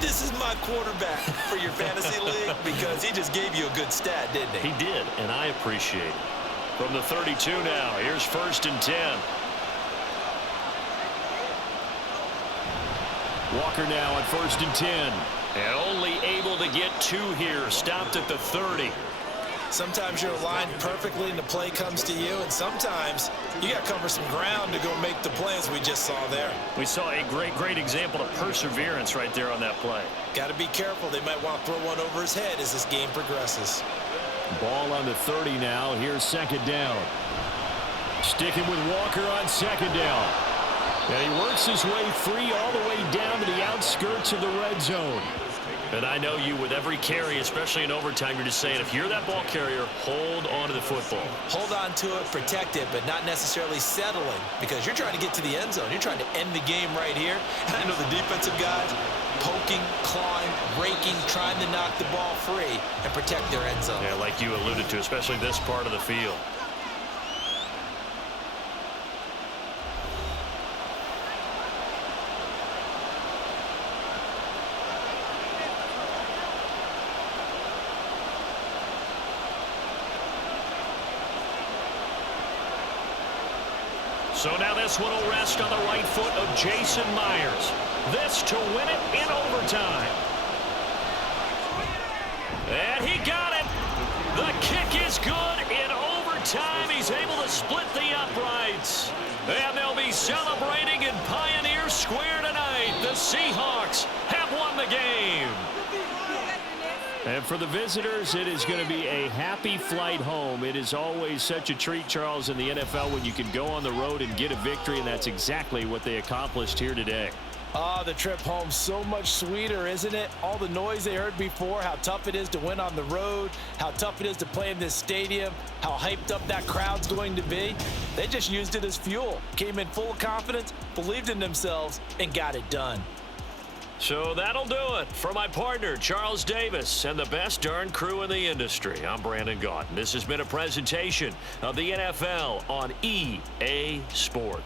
this is my quarterback for your fantasy league? Because he just gave you a good stat, didn't he? He did, and I appreciate it. From the 32 now, here's 1st and 10. Walker now at 1st and 10. And only able to get 2 here. Stopped at the 30. Sometimes you're aligned perfectly and the play comes to you, and sometimes you got to cover some ground to go make the plays we just saw there. We saw a great example of perseverance right there on that play. Got to be careful. They might want to throw one over his head as this game progresses. Ball on the 30 now. Here's 2nd down. Sticking with Walker on 2nd down. And he works his way free all the way down to the outskirts of the red zone. And I know you, with every carry, especially in overtime, you're just saying, if you're that ball carrier, hold on to the football. Hold on to it, protect it, but not necessarily settling, because you're trying to get to the end zone. You're trying to end the game right here. And I know the defensive guys poking, clawing, raking, trying to knock the ball free and protect their end zone. Yeah, like you alluded to, especially this part of the field. So now this one will rest on the right foot of Jason Myers. This to win it in overtime. And he got it. The kick is good in overtime. He's able to split the uprights. And they'll be celebrating in Pioneer Square tonight. The Seahawks have won the game. And for the visitors, it is going to be a happy flight home. It is always such a treat, Charles, in the NFL when you can go on the road and get a victory, and that's exactly what they accomplished here today. Oh, the trip home so much sweeter, isn't it? All the noise they heard before, how tough it is to win on the road, how tough it is to play in this stadium, how hyped up that crowd's going to be. They just used it as fuel, came in full of confidence, believed in themselves, and got it done. So that'll do it for my partner, Charles Davis, and the best darn crew in the industry. I'm Brandon Gaunt. This has been a presentation of the NFL on EA Sports.